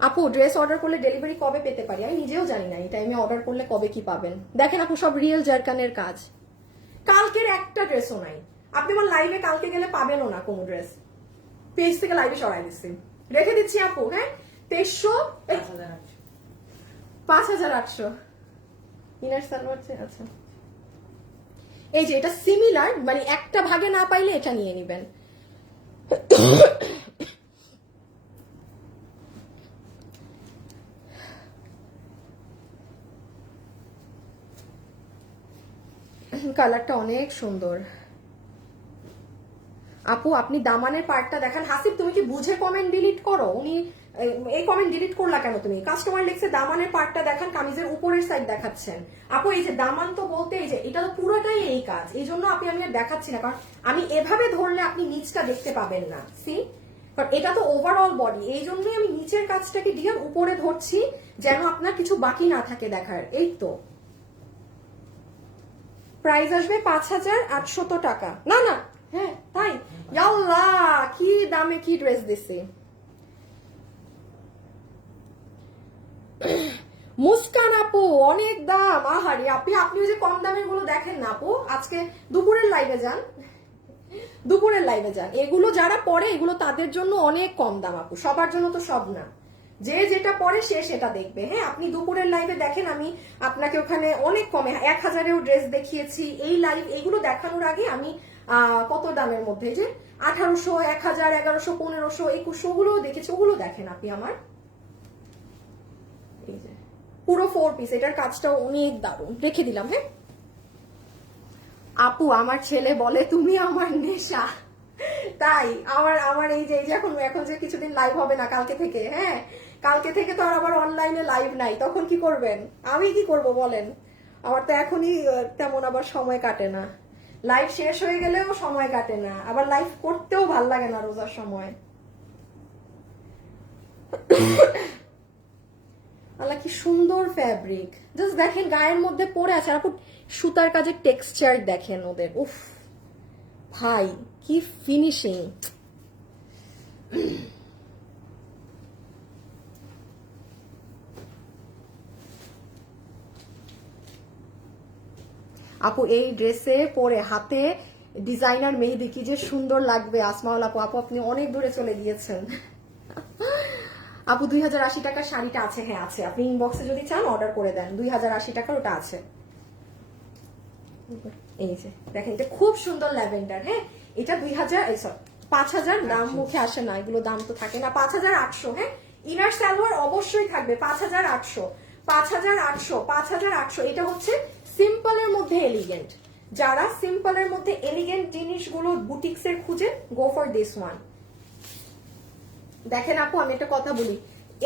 আপু ড্রেস অর্ডার করলে ডেলিভারি কবে পেতে পারি? আমি নিজেও জানি না এই টাইমে অর্ডার করলে কবে কি পাবেন। দেখেন আপু সব রিয়েল জারকানের কাজ। কালকের একটা ড্রেসও নাই, আপনি আমার লাইভে কালকে গেলে পাবেনও না কোনো ড্রেস। পেজ থেকে লাইভে সরাই দিচ্ছি, রেখে দিচ্ছি আপু। হ্যাঁ 2300 5800 ইনার সালোয়ার। আচ্ছা এই যে এটা সিমিলার, মানে একটা ভাগে না পাইলে এটা নিয়ে নেবেন। কালারটা অনেক সুন্দর। আপু আপনি দামানের পার্টটা দেখান। হাসিব তুমি কি বুঝে কমেন্ট ডিলিট করো? উনি এই কমেন্ট ডিলিট করলা কেন তুমি? কাস্টমার লিখছে দামানের পার্টটা দেখান, কামিজের উপরের সাইড দেখাচ্ছেন। আপু এই যে দামান তো বলতে এই যে এটা তো পুরোটাই এই কাজ, এই জন্য আমি আর দেখাচ্ছি না, কারণ আমি এভাবে ধরলে আপনি নিচটা দেখতে পাবেন না। সি কারণ এটা তো ওভারঅল বডি, এই জন্যই আমি নিচের কাজটাকে দিয়ে উপরে ধরছি যেন আপনার কিছু বাকি না থাকে দেখার। এই তো প্রাইস আসবে 5800 টাকা। না না হ্যাঁ তাই, আল্লাহ কি দামে কি ড্রেস দিছি। মুস্কান আপু অনেক দাম, আহারি আপনি ওই যে কম দামের গুলো দেখেন না আপু, আজকে দুপুরের লাইভে যান, দুপুরের লাইভে যান। এগুলো যারা পরে এগুলো তাদের জন্য অনেক কম দাম আপু, সবার জন্য তো সব না, যে যেটা পরে সে সেটা দেখবে। হ্যাঁ আপনি দুপুরের লাইভে দেখেন, আমি আপনাকে ওখানে অনেক কমে 1000-এও ড্রেস দেখিয়েছি। এই লাইভ এগুলো দেখানোর আগে আমি কত দামের মধ্যে যে 1800, 1000, 1100, 1500, 2100 ওগুলোও দেখেছি, ওগুলো দেখেন আপনি আমার। এই যে পুরো 4 পিস, এটার কাজটাও অনেক দারুণ, রেখে দিলাম। হ্যাঁ আপু আমার ছেলে বলে তুমি আমার নেশা, তাই আমার এই যে এখন যে কিছুদিন লাইভ হবে না কালকে থেকে, হ্যাঁ কালকে থেকে তো আর আবার অনলাইনে লাইভ নাই, তখন কি করবেন? আমি কি করব বলেন? আমার তো এখনই তেমন আবার সময় কাটে না, লাইভ শেষ হয়ে গেলেও সময় কাটে না, আবার লাইভ করতেও ভাল লাগে না রোজার সময়। আল্লাহ কি সুন্দর ফ্যাব্রিক, জাস্ট দেখেন গায়ের মধ্যে পরে আছে। আর সুতার কাজের টেক্সচার দেখেন ওদের, উফ ভাই কি ফিনিশিং। আপু এই ড্রেসে পরে হাতে ডিজাইনার মেহেদি কি যে সুন্দর লাগবে। আসমাউল আপু আপনি অনেক দূরে চলে গিয়েছেন। আপু 2080 টাকার শাড়িটা আছে? হ্যাঁ আছে, আপনি ইনবক্সে যদি চান অর্ডার করে দেন, 2080 টাকার ওটা আছে। এই যে দেখেন এটা খুব সুন্দর ল্যাভেন্ডার। হ্যাঁ এটা 5000 দাম মুখে আসে না, এগুলো দাম তো থাকে না। 5800। হ্যাঁ ইনার সালোয়ার অবশ্যই থাকবে 5800, 5800, 5800। এটা হচ্ছে সিম্পলের মধ্যে এলিগেন্ট, যারা সিম্পলের মধ্যে এলিগেন্ট জিনিসগুলো বুটিক্সের খুঁজে গো ফর দিস ওয়ান। দেখেন আপু আমি একটা কথা বলি,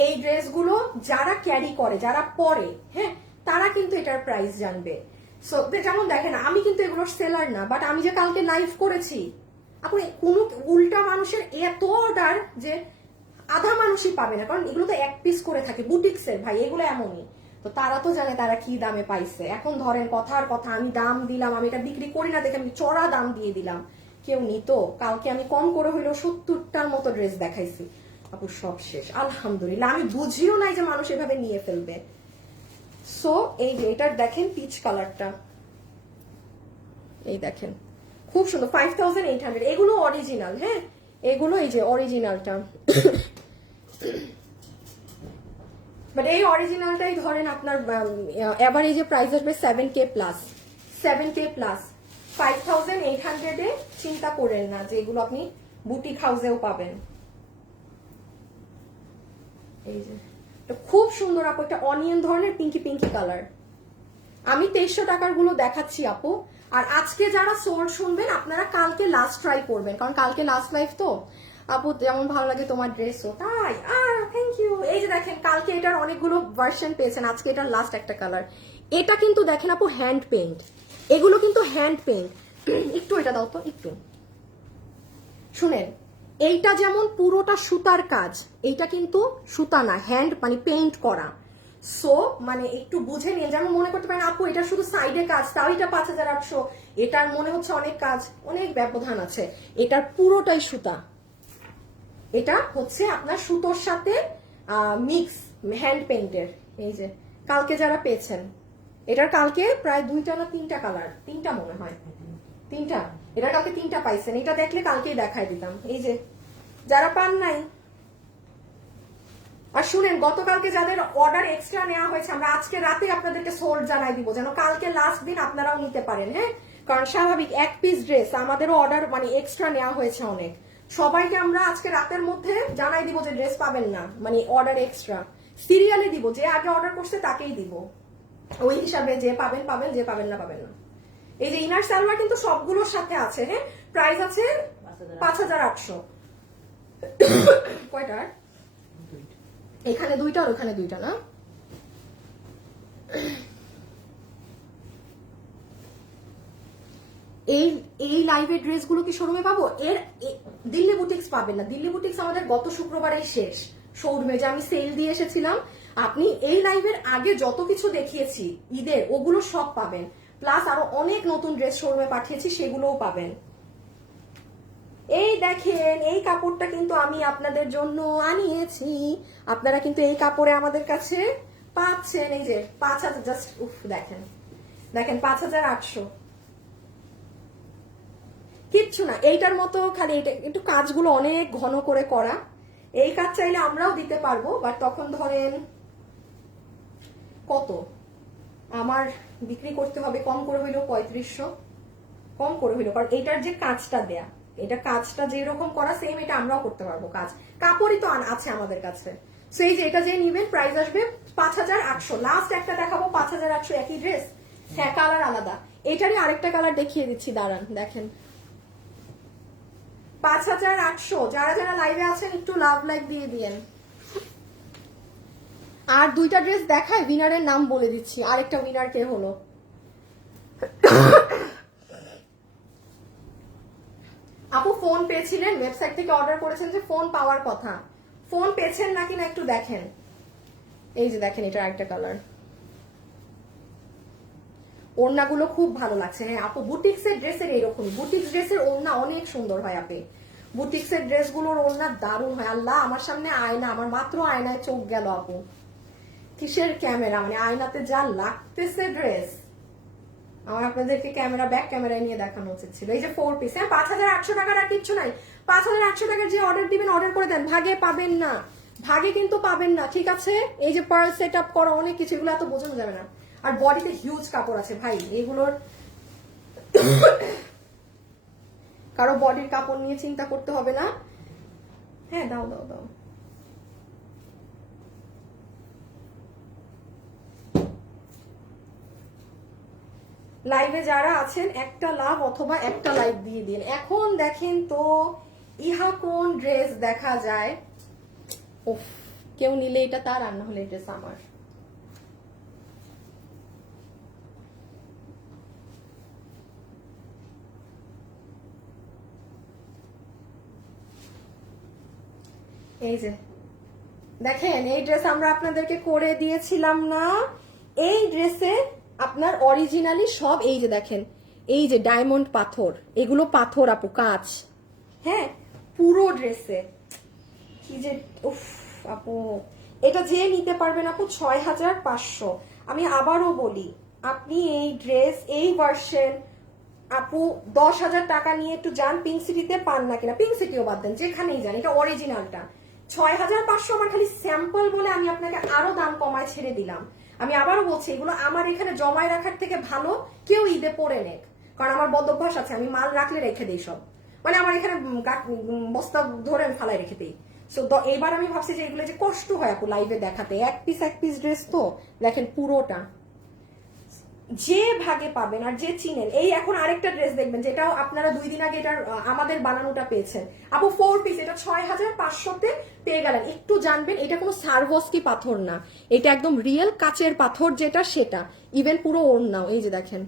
এই ড্রেসগুলো যারা ক্যারি করে, যারা পরে, হ্যাঁ তারা কিন্তু এটার প্রাইস জানবে। সো যেমন দেখেন আমি কিন্তু এগুলোর সেলার না, বাট আমি যে কালকে লাইভ করেছি আপু, কোনো উল্টা মানুষের এত অর্ডার যে আধা মানুষই পাবে না, কারণ এগুলো তো এক পিস করে থাকে বুটিক্সের ভাই, এগুলো এমনই। তো তারা তো জানে তারা কি দামে পাইছে। এখন ধরেন কথার কথা আমি দাম দিলাম, আমি এটা বিক্রি করি না দেখে আমি চড়া দাম দিয়ে দিলাম, কেউ নিত? কালকে আমি কম করে হইলেও 70টার মতো ড্রেস দেখাইছি আপু, সব শেষ আলহামদুলিল্লাহ। আমি বুঝিও নাই যে মানুষ এভাবে নিয়ে ফেলবে। সো এই যে এটার দেখেন পিচ কালারটা, এই দেখেন খুব সুন্দর, 5800। এগুলো অরিজিনাল, হ্যাঁ এগুলো এই যে অরিজিনালটা। বাট এই অরিজিনালটাই ধরেন আপনার এভারেজে প্রাইস আসবে 7K প্লাস, 7K প্লাস। 5800-এ চিন্তা করেন না যে এগুলো আপনি বুটিক হাউসেও পাবেন। এই যে খুব সুন্দর আপু, একটা অনিয়ন ধরনের পিঙ্কি পিঙ্কি কালার। আমি 2300 টাকার গুলো দেখাচ্ছি আপু। আর আজকে যারা সোল শুনবেন আপনারা কালকে লাস্ট ট্রাই করবেন, কারণ কালকে লাস্ট লাইভ তো আপু। যেমন ভালো লাগে তোমার ড্রেসও তাই। আর থ্যাংক ইউ। এই যে দেখেন কালকে এটার অনেকগুলো ভার্সন পেয়েছেন, আজকে এটার লাস্ট একটা কালার। এটা কিন্তু দেখেন আপু হ্যান্ড পেইন্ট, এগুলো কিন্তু হ্যান্ড পেইন্ট। একটু এটা দাও তো একটু, শুনেন এইটা যেমন পুরোটা সুতার কাজ, এইটা কিন্তু সুতা না, হ্যান্ড মানে পেইন্ট করা। সো মানে একটু বুঝে নিন, যেমন মনে করতে পারেন আপু এটা শুধু সাইডে কাজ, তাও এটা 5800, এটার মনে হচ্ছে অনেক কাজ, অনেক ব্যবধান আছে। এটার পুরোটাই সুতা, এটা হচ্ছে আপনার সুতোর সাথে মিক্স হ্যান্ড পেইন্টের। এই যে কালকে যারা পেয়েছেন, এটার কালকে প্রায় 2টা না 3টা কালার, 3টা মনে হয়, 3টা, এটা কালকে 3টা পাইছেন। এটা দেখলে কালকেই দেখাই দিতাম। এই যে যারা পান নাই, আর শুনেন গতকালকে যাদের অর্ডার এক্সট্রা নেওয়া হয়েছে, আমরা আজকে রাতে আপনাদেরকে সোল্ড জানাই দিব, যেন কালকে লাস্ট দিন আপনারাও নিতে পারেন। হ্যাঁ, কারণ স্বাভাবিক এক পিস ড্রেস আমাদেরও অর্ডার মানে এক্সট্রা নেওয়া হয়েছে অনেক। সবাইকে আমরা আজকে রাতের মধ্যে জানাই দিব যে ড্রেস পাবেন না, মানে অর্ডার এক্সট্রা সিরিয়ালে দিব, যে আগে অর্ডার করছে তাকেই দিব, ওই হিসাবে যে পাবেন পাবেন, যে পাবেন না পাবেন না। এই যে ইনার সালোয়ার কিন্তু সবগুলোর সাথে আছে। হ্যাঁ, প্রাইস আছে 5800। কয়টার? এখানে 2টা আর ওখানে 2টা না? এই লাইভের ড্রেসগুলো কি শোরুমে পাবো? দিল্লি বুটিক্স পাবেন না। দিল্লি বুটিক্স আমাদের গত শুক্রবারেই শেষ শোরুমে, যে আমি সেল দিয়ে এসেছিলাম। আপনি এই লাইভের আগে যত কিছু দেখিয়েছি ঈদের, ওগুলো সব পাবেন, প্লাস আরো অনেক নতুন ড্রেস শোরুমে পাঠিয়েছি, সেগুলোও পাবেন। এই দেখেন, এই কাপড়টা কিন্তু আমি আপনাদের জন্য আনিয়েছি। আপনারা কিন্তু এই কাপড়ে আমাদের কাছে পাচ্ছেন। এই যে 5000, জাস্ট উফ, দেখেন দেখেন 5800, কিচ্ছু না। এইটার মতো খালি এটা একটু কাজগুলো অনেক ঘন করে করা। এই কাজ চাইলে আমরাও দিতে পারবো, বাট তখন ধরেন কত আমার বিক্রি করতে হবে, কম করে হইলেও 3500, কম করে হইলো, কারণ এইটার যে কাজটা দেয়া, এটা কাজটা যেরকম করা সেম এটা আমরাও করতে পারবো কাজ। কাপড়ই তো আছে আমাদের কাছে। সো এই যে এটা যে নিবেন প্রাইস আসবে 5800। লাস্ট একটা দেখাবো 5800, একই ড্রেস, হ্যাঁ কালার আলাদা। এটারই আরেকটা কালার দেখিয়ে দিচ্ছি, দাঁড়ান দেখেন। 5800। যারা যারা লাইভে আছেন একটু লাভ লাইক দিয়ে দিয়েন। আর 2টা ড্রেস দেখায়, উইনারের নাম বলে দিচ্ছি। আরেকটা উইনার কে হলো? আপু ফোন পেয়েছিলেন, ওয়েবসাইট থেকে অর্ডার করেছেন, যে ফোন পাওয়ার কথা, ফোন পেয়েছেন নাকি না একটু দেখেন। এই যে দেখেন, এটা আরেকটা কালার। ওড়নাগুলো খুব ভালো লাগছে। হ্যাঁ আপু, বুটিক্সের ড্রেসের এইরকমই, বুটিক্স ড্রেসের ওড়না অনেক সুন্দর হয় আপু। বুটিক্সের ড্রেসগুলোর ওড়না দারুণ হয়। আল্লাহ, আমার সামনে আয়না, আমার মাত্র আয়নায় চোখ গেল আপু। কিসের ক্যামেরা, মানে আয়নাতে যা লাগতেছে ড্রেস, আমার আপনাদেরকে ক্যামেরা ব্যাক ক্যামেরায় নিয়ে দেখানো উচিত ছিল। এই যে 4 পিস, হ্যাঁ 5800 টাকার আর কিচ্ছু নাই। 5800 টাকার যে অর্ডার দিবেন, অর্ডার করে দেন, ভাগে পাবেন না, ভাগে কিন্তু পাবেন না, ঠিক আছে? এই যে পার্ল সেট আপ করা অনেক কিছু, এগুলো এত বোঝানো যাবে না। আর বডিতে হিউজ কাপড় আছে ভাই, এগুলোর কারো বডির কাপড় নিয়ে চিন্তা করতে হবে না। হ্যাঁ দাও দাও দাও। লাইভে যারা আছেন একটা লাভ অথবা একটা লাইক দিয়ে দিন। এখন দেখেন তো ইহা কোন ড্রেস দেখা যায়। উফ, কেউ নিলে এটা তার, আর না হলে ড্রেস আমার। এই যে দেখেন, এই ড্রেস আমরা আপনাদেরকে করে দিয়েছিলাম না? এই ড্রেসে আপনার অরিজিনালি সব, এই যে দেখেন, এই যে ডায়মন্ড পাথর, এগুলো পাথর আপু, কাজ। হ্যাঁ পুরো ড্রেসে কি যে উফ আপু, এটা যে নিতে পারবেন আপু 6500। আমি আবারও বলি, আপনি এই ড্রেস এই ভার্সন আপু 10,000 টাকা নিয়ে একটু যান পিঙ্ক সিটিতে, পান না কিনা, পিঙ্ক সিটিও বাদ দেন, যেখানেই যান, এটা অরিজিনালটা 6500। আমার খালি স্যাম্পল বলে আমি আপনাকে আরো দাম কমায় ছেড়ে দিলাম। আমি আবারও বলছি, এগুলো আমার এখানে জমায় রাখার থেকে ভালো কেউ ঈদে পরে নেক, কারণ আমার বদ অভ্যাস আছে, আমি মাল রাখলে রেখে দিই সব, মানে আমার এখানে বস্তা ধরে আমি ফালাই রেখে দিই। সো এবার আমি ভাবছি যে এগুলো যে কষ্ট হয় আপু লাইভে দেখাতে, এক পিস ড্রেস তো দেখেন পুরোটা, যে ভাগে পাবেন আর যে চিনেন। এই এখন আরেকটা ড্রেস দেখবেন, যেটাও আপনারা 2 দিন আগে এটার আমাদের বানানোটা পেয়েছেন আপু, 4 পিস, এটা 6500-তে পেয়ে গেলেন। একটু জানবেন, এটা কোনো সারভস্কি পাথর না, এটা একদম রিয়েল কাচের পাথর, যেটা সেটা ইভেন পুরো ওড়নাও। এই যে দেখেন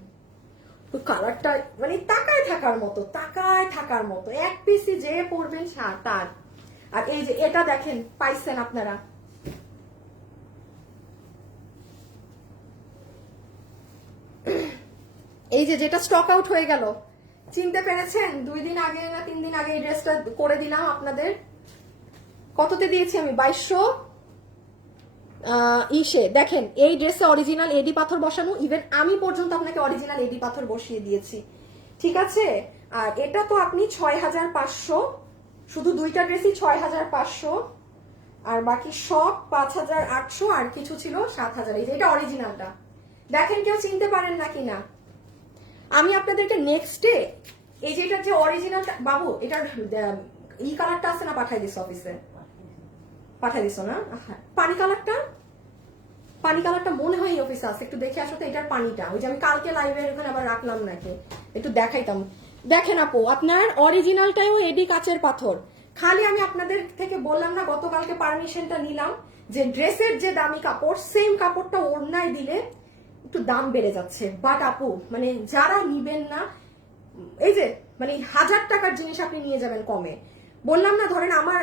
কালারটা, মানে তাকায় থাকার মতো, তাকায় থাকার মতো, এক পিসই যে পরবেন তার। আর এই যে এটা দেখেন, পাইছেন আপনারা, এই যে যেটা স্টক আউট হয়ে গেল, চিনতে পেরেছেন? 2 দিন আগে না 3 দিন আগে এই ড্রেসটা করে দিলাম আপনাদের। কততে দিয়েছি আমি? 2200। ইসে দেখেন এই ড্রেসে অরিজিনাল এডি পাথর বসানো, ইভেন আমি পর্যন্ত আপনাকে অরিজিনাল এডি পাথর বসিয়ে দিয়েছি, ঠিক আছে। আর এটা তো আপনি 6500, শুধু দুইটা ড্রেসই 6500, আর বাকি সব 5800, আর কিছু ছিল 7000। এই যে এটা অরিজিনালটা, দেখেন কেউ চিনতে পারেন নাকি না। আমি আপনাদেরকে নেক্সটে এই যে এটা যে অরিজিনালটা বাবু, এটার ই কালারটা আছে না, পাঠাই দিস অফিসে, পাঠাই দিস না। পানি কালারটা, পানি কালারটা মনে হয় অফিসে আছে, একটু দেখে আসো তো এটার পানিটা, ওই যে আমি কালকে লাইভের ওখানে আবার রাখলাম নাকি, একটু দেখাইতাম। দেখেন আপু, আপনার অরিজিনালটাও এডি কাচের পাথর। খালি আমি আপনাদের থেকে বললাম না, গতকালকে পারমিশনটা নিলাম যে ড্রেসের যে দামি কাপড়, সেম কাপড়টা ওড়নায় দিলে একটু দাম বেড়ে যাচ্ছে। বাট আপু মানে যারা নিবেন না, এই যে মানে 1000 টাকার জিনিস আপনি নিয়ে যাবেন কমে। বললাম না, ধরেন আমার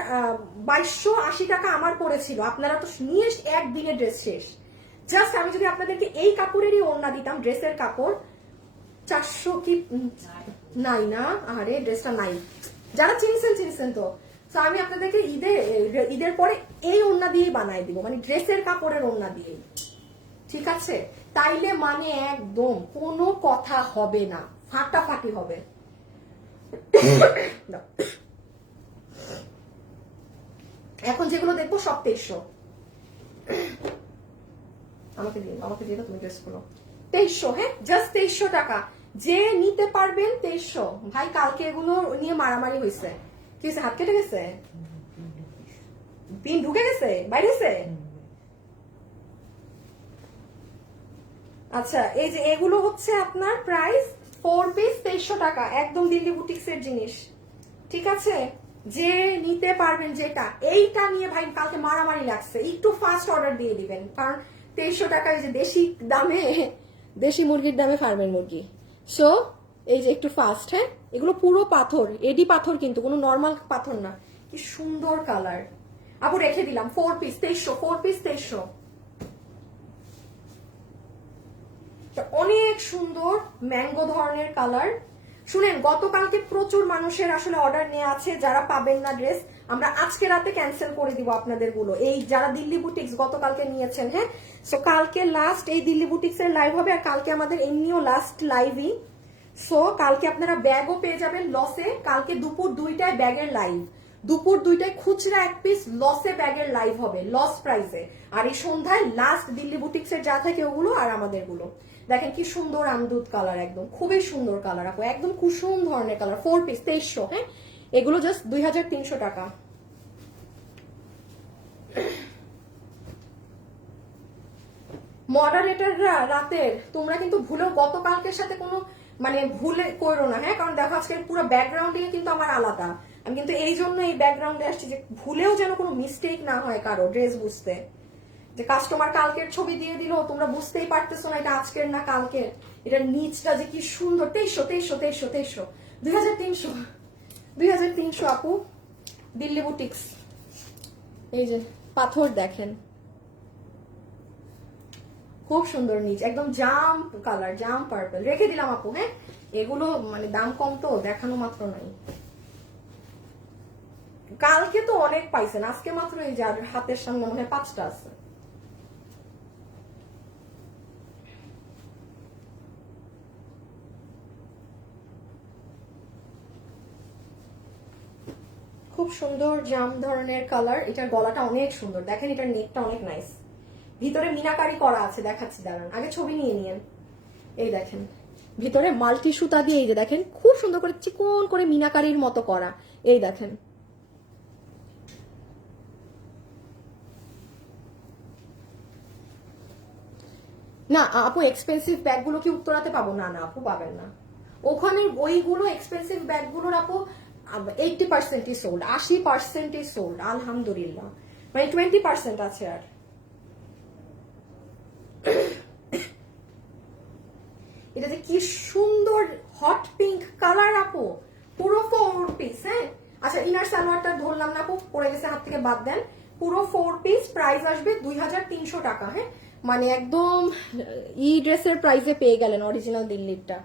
2280 টাকা আমার পড়েছিল, আপনারা তো নিয়ে একদিনে ড্রেস শেষ। জাস্ট আমি যদি আপনাদেরকে এই কাপড়েরই ওড়না দিতাম, ড্রেসের কাপড় 400 কি নাই না, আরে ড্রেসটা নাই, যারা চিনছেন তো। তো আমি আপনাদেরকে ঈদের পরে এই ওড়না দিয়েই বানাই দিব, মানে ড্রেসের কাপড়ের ওড়না দিয়ে, ঠিক আছে। তাইলে মানে একদম কোনো কথা হবে না, ফাটাফাটি হবে। এখন যেগুলো দেখবো সব 2300। আমাকে দিয়ে দাও তুমি ড্রেসগুলো। 2300, হ্যাঁ, জাস্ট 2300 টাকা। যে নিতে পারবেন 2300। ভাই কালকে এগুলো নিয়ে মারামারি হয়েছে, কি হয়েছে, হাত কেটে গেছে, পিন ঢুকে গেছে, বাইরে গেছে। আচ্ছা, এই যে এগুলো হচ্ছে আপনার প্রাইস 4 পিস 2300 টাকা, একদম দিল্লি বুটিক্সের জিনিস, ঠিক আছে। যে নিতে পারবেন যেটা, এইটা নিয়ে ভাই কালকে মারামারি লাগছে, একটু ফাস্ট অর্ডার দিয়ে দিবেন, কারণ 2300 টাকা, এই যে দেশি দামে, দেশি মুরগির দামে ফার্মের মুরগি। সো এই যে একটু ফাস্ট, হ্যাঁ। এগুলো পুরো পাথর, এডি পাথর, কিন্তু কোনো নর্মাল পাথর না। কি সুন্দর কালার আপু, রেখে দিলাম 4 পিস 2300, 4 পিস 2300। অনেক সুন্দর ম্যাঙ্গো ধরনের কালার। শুনেন, গতকালকে প্রচুর মানুষের আসলে অর্ডার নেওয়া আছে, যারা পাবেন না ড্রেস, আমরা আজকে রাতে ক্যান্সেল করে দিব আপনাদের গুলো, এই যারা দিল্লি বুটিক্স গতকালকে নিয়েছেন, হ্যাঁ। সো কালকে লাস্ট এই দিল্লি বুটিক্স এর লাইভ হবে, আর কালকে আমাদের এমনিও লাস্ট লাইভই। সো কালকে আপনারা ব্যাগও পেয়ে যাবেন লসে, কালকে দুপুর 2টায় ব্যাগের লাইভ, দুপুর 2টায় খুচরা 1 পিস লসে ব্যাগের লাইভ হবে, লস প্রাইসে। আর এই সন্ধ্যায় লাস্ট দিল্লি বুটিক্স এর যা থাকে ওগুলো আর আমাদের গুলো। দেখেন কি সুন্দর আমদুদ কালার, একদম খুবই সুন্দর কালার আপু, একদম কুসুম ধরনের কালার, 4 পিস 2300, হ্যাঁ। এগুলো জাস্ট 2300 টাকা। মডারেটররা রাতের, তোমরা কিন্তু ভুলেও গতকালকের সাথে কোনো মানে ভুলে করো না, হ্যাঁ, কারণ দেখো আজকে পুরো ব্যাকগ্রাউন্ডিং কিন্তু আমার আলাদা, আমি কিন্তু এই জন্য এই ব্যাকগ্রাউন্ডে আসছি যে ভুলেও যেন কোনো মিস্টেক না হয় কারো ড্রেস বুঝতে, যে কাস্টমার কালকের ছবি দিয়ে দিল, তোমরা বুঝতেই পারতেছো না এটা আজকের না কালকের। এটার নিচটা যে কি সুন্দর, 2300 2300 আপু, দিল্লি বুটিক্স। এই যে পাথর দেখেন, খুব সুন্দর নিচ, একদম জাম কালার, জাম পার্পল, রেখে দিলাম আপু, হ্যাঁ। এগুলো মানে দাম কম তো, দেখানো মাত্র নাই। কালকে তো অনেক পাইছেন, আজকে মাত্র এই যে হাতের সামনে মনে হয় 5টা আছে। খুব সুন্দর জাম ধরনের কালার, এটার গলাটা অনেক সুন্দর, দেখেন এটার নেকটা অনেক নাইস, ভিতরে মিনাকারি করা আছে, দেখাচ্ছি দাঁড়ান, আগে ছবি নিয়ে নিয়েন। এই দেখেন ভিতরে মাল্টি সুতা দিয়ে, এই যে দেখেন খুব সুন্দর করে চিকন করে মিনাকারির মতো করা, এই দেখেন। না আপু, এক্সপেন্সিভ ব্যাগগুলো কি উত্তরাতে পাবো? না না আপু, পাবেন না ওখানে, ওইগুলো এক্সপেন্সিভ ব্যাগগুলোর আপু 80%ই সোল্ড, 80%ই সোল্ড, আলহামদুলিল্লাহ, মানে 20% আছে। আর এটা যে কি সুন্দর হট পিঙ্ক কালার আপু, পুরো 4 পিস, হ্যাঁ। আচ্ছা, ইনার সালোয়ারটা ধরলাম না আপু, পড়ে গেছে হাত থেকে, বাদ দেন। পুরো 4 পিস প্রাইস আসবে 2300 টাকা, হ্যাঁ। মানে একদম ই ড্রেসের প্রাইসে পেয়ে গেলেন অরিজিনাল দিল্লিরটা।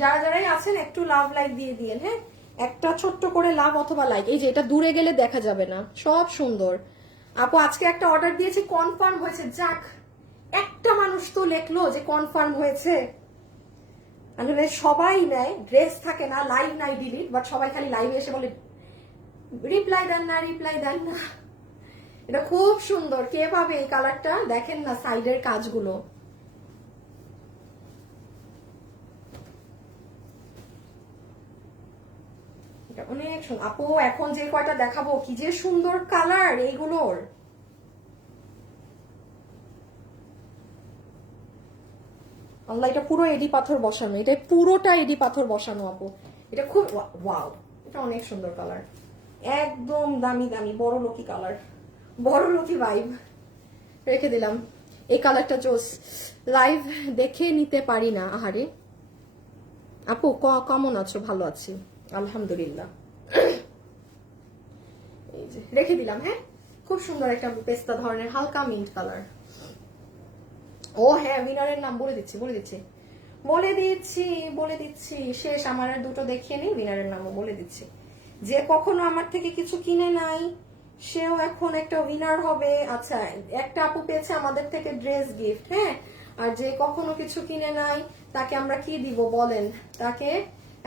যারা যারাই আছেন একটু লাভ লাইক দিয়ে দিয়েন, হ্যাঁ একটা ছোট্ট করে লাভ অথবা লাইক। এই যে এটা দূরে গেলে দেখা যাবে না, সব সুন্দর। আপু আজকে একটা অর্ডার দিয়েছি, কনফার্ম হয়েছে, যাক একটা মানুষ তো লেখলো যে কনফার্ম হয়েছে। আসলে সবাই নেয়, ড্রেস থাকে না, লাইভ নাই ডিলিট, বাট সবাই খালি লাইভে এসে বলে রিপ্লাই দেন না, রিপ্লাই দেন না। এটা খুব সুন্দর, কে পাবে এই কালারটা? দেখেন না সাইডের কাজগুলো, এটা অনেক সুন্দর। আপু এখন যে কয়টা দেখাবো কি যে সুন্দর কালার এইগুলোর। আল্লাহ, এটা পুরো এডি পাথর বসানো, এটা পুরোটা এডি পাথর বসানো আপু। এটা খুব ওয়াও, এটা অনেক সুন্দর কালার, একদম দামি দামি বড় লোকি কালার, বড় লোকি ভাইব। রেখে দিলাম এই কালারটা, জোস। লাইভ দেখে নিতে পারি না। আহারে আপু কেমন আছো? ভালো আছি আলহামদুলিল্লাহ। এই যে রেখে দিলাম, হ্যাঁ খুব সুন্দর একটা পেস্তা ধরনের হালকা মিন্ট কালার। ও হ্যাঁ, উইনারের নাম বলে দিচ্ছি বলে দিচ্ছি শেষ। আমার আর দুটো দেখিয়ে নিই, উইনারের নামও বলে দিচ্ছি। যে কখনো আমার থেকে কিছু কিনে নাই সেও এখন একটা উইনার হবে। আচ্ছা, একটা আপু পেয়েছে আমাদের থেকে ড্রেস গিফট, হ্যাঁ। আর যে কখনো কিছু কিনে নাই তাকে আমরা কি দিব বলেন? তাকে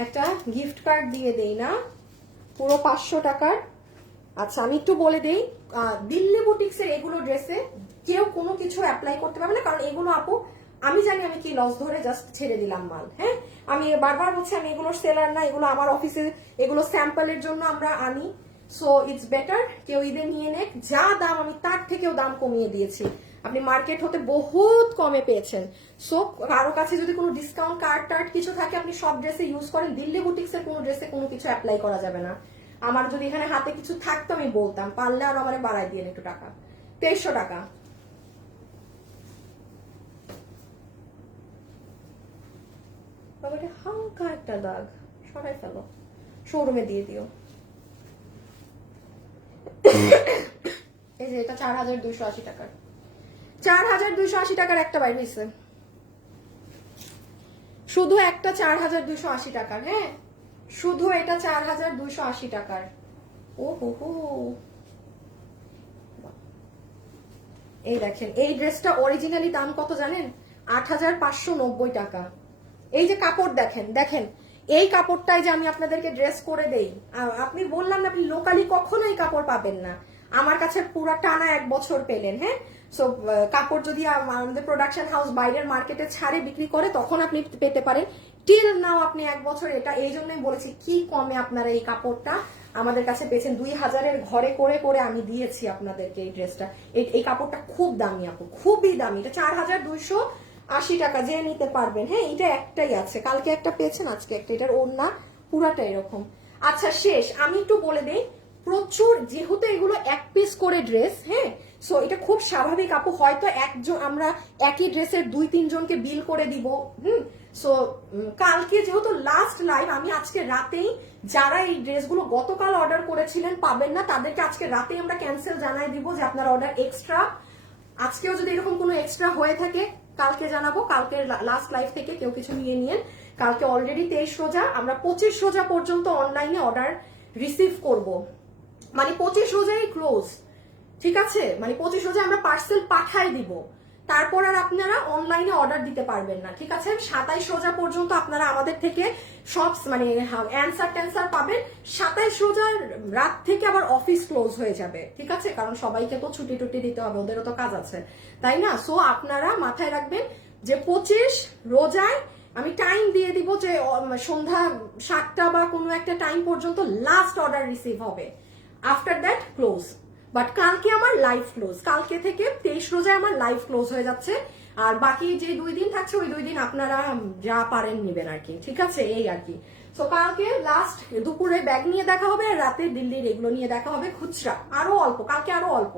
একটা গিফট কার্ড দিয়ে দেই না, পুরো 500 টাকার। আচ্ছা আমি একটু বলে দেই, দিল্লি বুটিক্সের এগুলো ড্রেসে কেউ কোনো কিছু অ্যাপ্লাই করতে পারবে না, কারণ এগুলো আপু আমি জানি আমি কি লস ধরে জাস্ট ছেড়ে দিলাম মাল, হ্যাঁ। আমি বারবার বলছি আমি এগুলোর সেলার না, এগুলো আমার অফিসে, এগুলো স্যাম্পলের জন্য আমরা আনি। সো ইটস বেটার কেউ ঈদে নিয়ে নেক। যা দাম আমি তার থেকেও দাম কমিয়ে দিয়েছি, আপনি মার্কেট হতে বহুত কমে পেয়েছেন। সো কারো কাছে যদি কোনো ডিসকাউন্ট কার্ড টার্ড কিছু থাকে আপনি সব ড্রেসে ইউজ করেন, দিল্লি বুটিক্সের কোনো ড্রেসে কোনো কিছু অ্যাপ্লাই করা যাবে না। আমার যদি এখানে হাতে কিছু থাকতো আমি বলতাম, পারলে আর আমার বাড়াই দিয়ে একটু টাকা, 2300 টাকা। হালকা একটা দাগ সরাই ফেলো, শোরুমে দিয়ে দিও। এই যে এটা 4280 টাকার, 4280 টাকার একটা বাইরে হয়েছে, শুধু একটা 4280 টাকার, হ্যাঁ শুধু এটা 4280 টাকার। ও হো হো, এই দেখেন এই ড্রেসটা অরিজিনালি দাম কত জানেন? 8590 টাকা। এই যে কাপড় দেখেন, দেখেন এই কাপড়টাই যে আমি আপনাদেরকে ড্রেস করে দেই, আপনি বললাম না আপনি লোকালি কখনো এই কাপড় পাবেন না, আমার কাছে পুরো টানা 1 বছর পেলেন, হ্যাঁ। সো কাপড় যদি আমাদের প্রোডাকশন হাউস বাইরের মার্কেটে ছাড়ে বিক্রি করে তখন আপনি পেতে পারেন, টিল নাও আপনি 1 বছর। এটা এই জন্যই বলেছি কি কমে আপনারা এই কাপড়টা আমাদের কাছে পেয়েছেন, 2000-এর ঘরে করে করে আমি দিয়েছি আপনাদেরকে এই ড্রেসটা। এই কাপড়টা খুব দামি আপু, খুবই দামি, এটা 4280 টাকা, যে নিতে পারবেন, হ্যাঁ। এটা একটাই আছে, কালকে একটা পেয়েছেন আজকে একটা, এটার ওড়না পুরাটা এরকম। আচ্ছা শেষ, আমি একটু বলে দেই, প্রচুর যেহেতু এগুলো 1 পিস করে ড্রেস, হ্যাঁ। সো এটা খুব স্বাভাবিক আপু, হয়তো একজন আমরা একই ড্রেসের 2-3 জনকে বিল করে দিব, সো কালকে যেহেতু লাস্ট লাইভ, আমি আজকে রাতেই যারা এই ড্রেসগুলো গতকাল অর্ডার করেছিলেন পাবেন না, তাদেরকে আজকে রাতেই আমরা ক্যান্সেল জানাই দিব যে আপনার অর্ডার এক্সট্রা। আজকেও যদি এরকম কোনো এক্সট্রা হয়ে থাকে কালকে জানাবো, কালকে লাস্ট লাইভ থেকে কেউ কিছু নিয়ে নিন। কালকে অলরেডি 23 রোজা, আমরা 25 রোজা পর্যন্ত অনলাইনে অর্ডার রিসিভ করব, মানে 25 রোজাই ক্লোজ, ঠিক আছে। মানে 25 রোজা আমরা পার্সেল পাঠাই দিব, তারপর আর আপনারা অনলাইনে অর্ডার দিতে পারবেন না, ঠিক আছে। 27 রোজা পর্যন্ত আপনারা আমাদের থেকে সব মানে অ্যান্সার ট্যান্সার পাবেন। 27 রোজার রাত থেকে আবার অফিস ক্লোজ হয়ে যাবে, ঠিক আছে, কারণ সবাইকে তো ছুটি টুটি দিতে হবে, ওদেরও তো কাজ আছে, তাই না। সো আপনারা মাথায় রাখবেন যে 25 রোজায় আমি টাইম দিয়ে দিব যে সন্ধ্যা 7টা বা কোনো একটা টাইম পর্যন্ত লাস্ট অর্ডার রিসিভ হবে, আফটার দ্যাট ক্লোজ। বাট কালকে আমার লাইভ ক্লোজ, কালকে থেকে 23 রোজায় আমার লাইভ ক্লোজ হয়ে যাচ্ছে, আর বাকি যে 2 দিন থাকছে ওই 2 দিন আপনারা যা পারেন নিবেন আর কি, ঠিক আছে, এই আর কি। সো কালকে লাস্ট দুপুরে ব্যাগ নিয়ে দেখা হবে, আর রাতে দিল্লির এগুলো নিয়ে দেখা হবে খুচরা, আরো অল্প, কালকে আরো অল্প।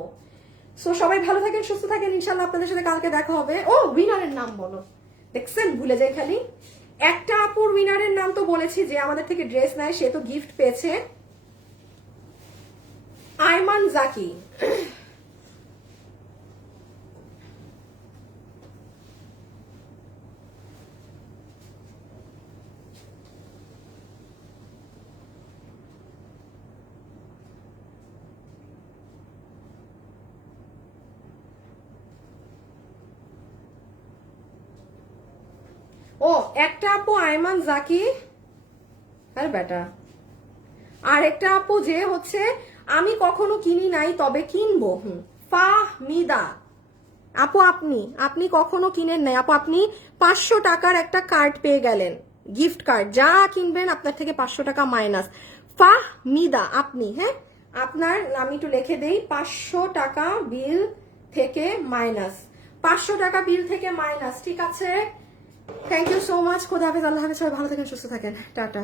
সো সবাই ভালো থাকেন, সুস্থ থাকেন, ইনশাল্লাহ আপনাদের সাথে কালকে দেখা হবে। ও উইনারের নাম বলো, দেখছেন ভুলে যাই খালি। একটা আপুর উইনারের নাম তো বলেছি, যে আমাদের থেকে ড্রেস নেয় সে তো গিফট পেয়েছে, আইমান জাকি। ও একটা আপু আয়মান জাকি, আরে বেটা, আর একটা আপু যে হচ্ছে আমি কখনো কিনি নাই তবে কিনবো, ফাহমিদা আপু, আপনি কখনো কিনেন নাই আপু, আপনি 500 টাকার একটা কার্ড পেয়ে গেলেন, গিফট কার্ড, যা কিনবেন আপনার থেকে 500 টাকা মাইনাস। ফাহমিদা আপনি, হ্যাঁ আপনার, আমি একটু লিখে দেই, 500 টাকা বিল থেকে মাইনাস, 500 টাকা বিল থেকে মাইনাস, ঠিক আছে। থ্যাংক ইউ সো মাচ, খোদা হাফেজ, আল্লাহ হাফেজ, সবাই ভালো থাকেন, সুস্থ থাকেন, টাটা।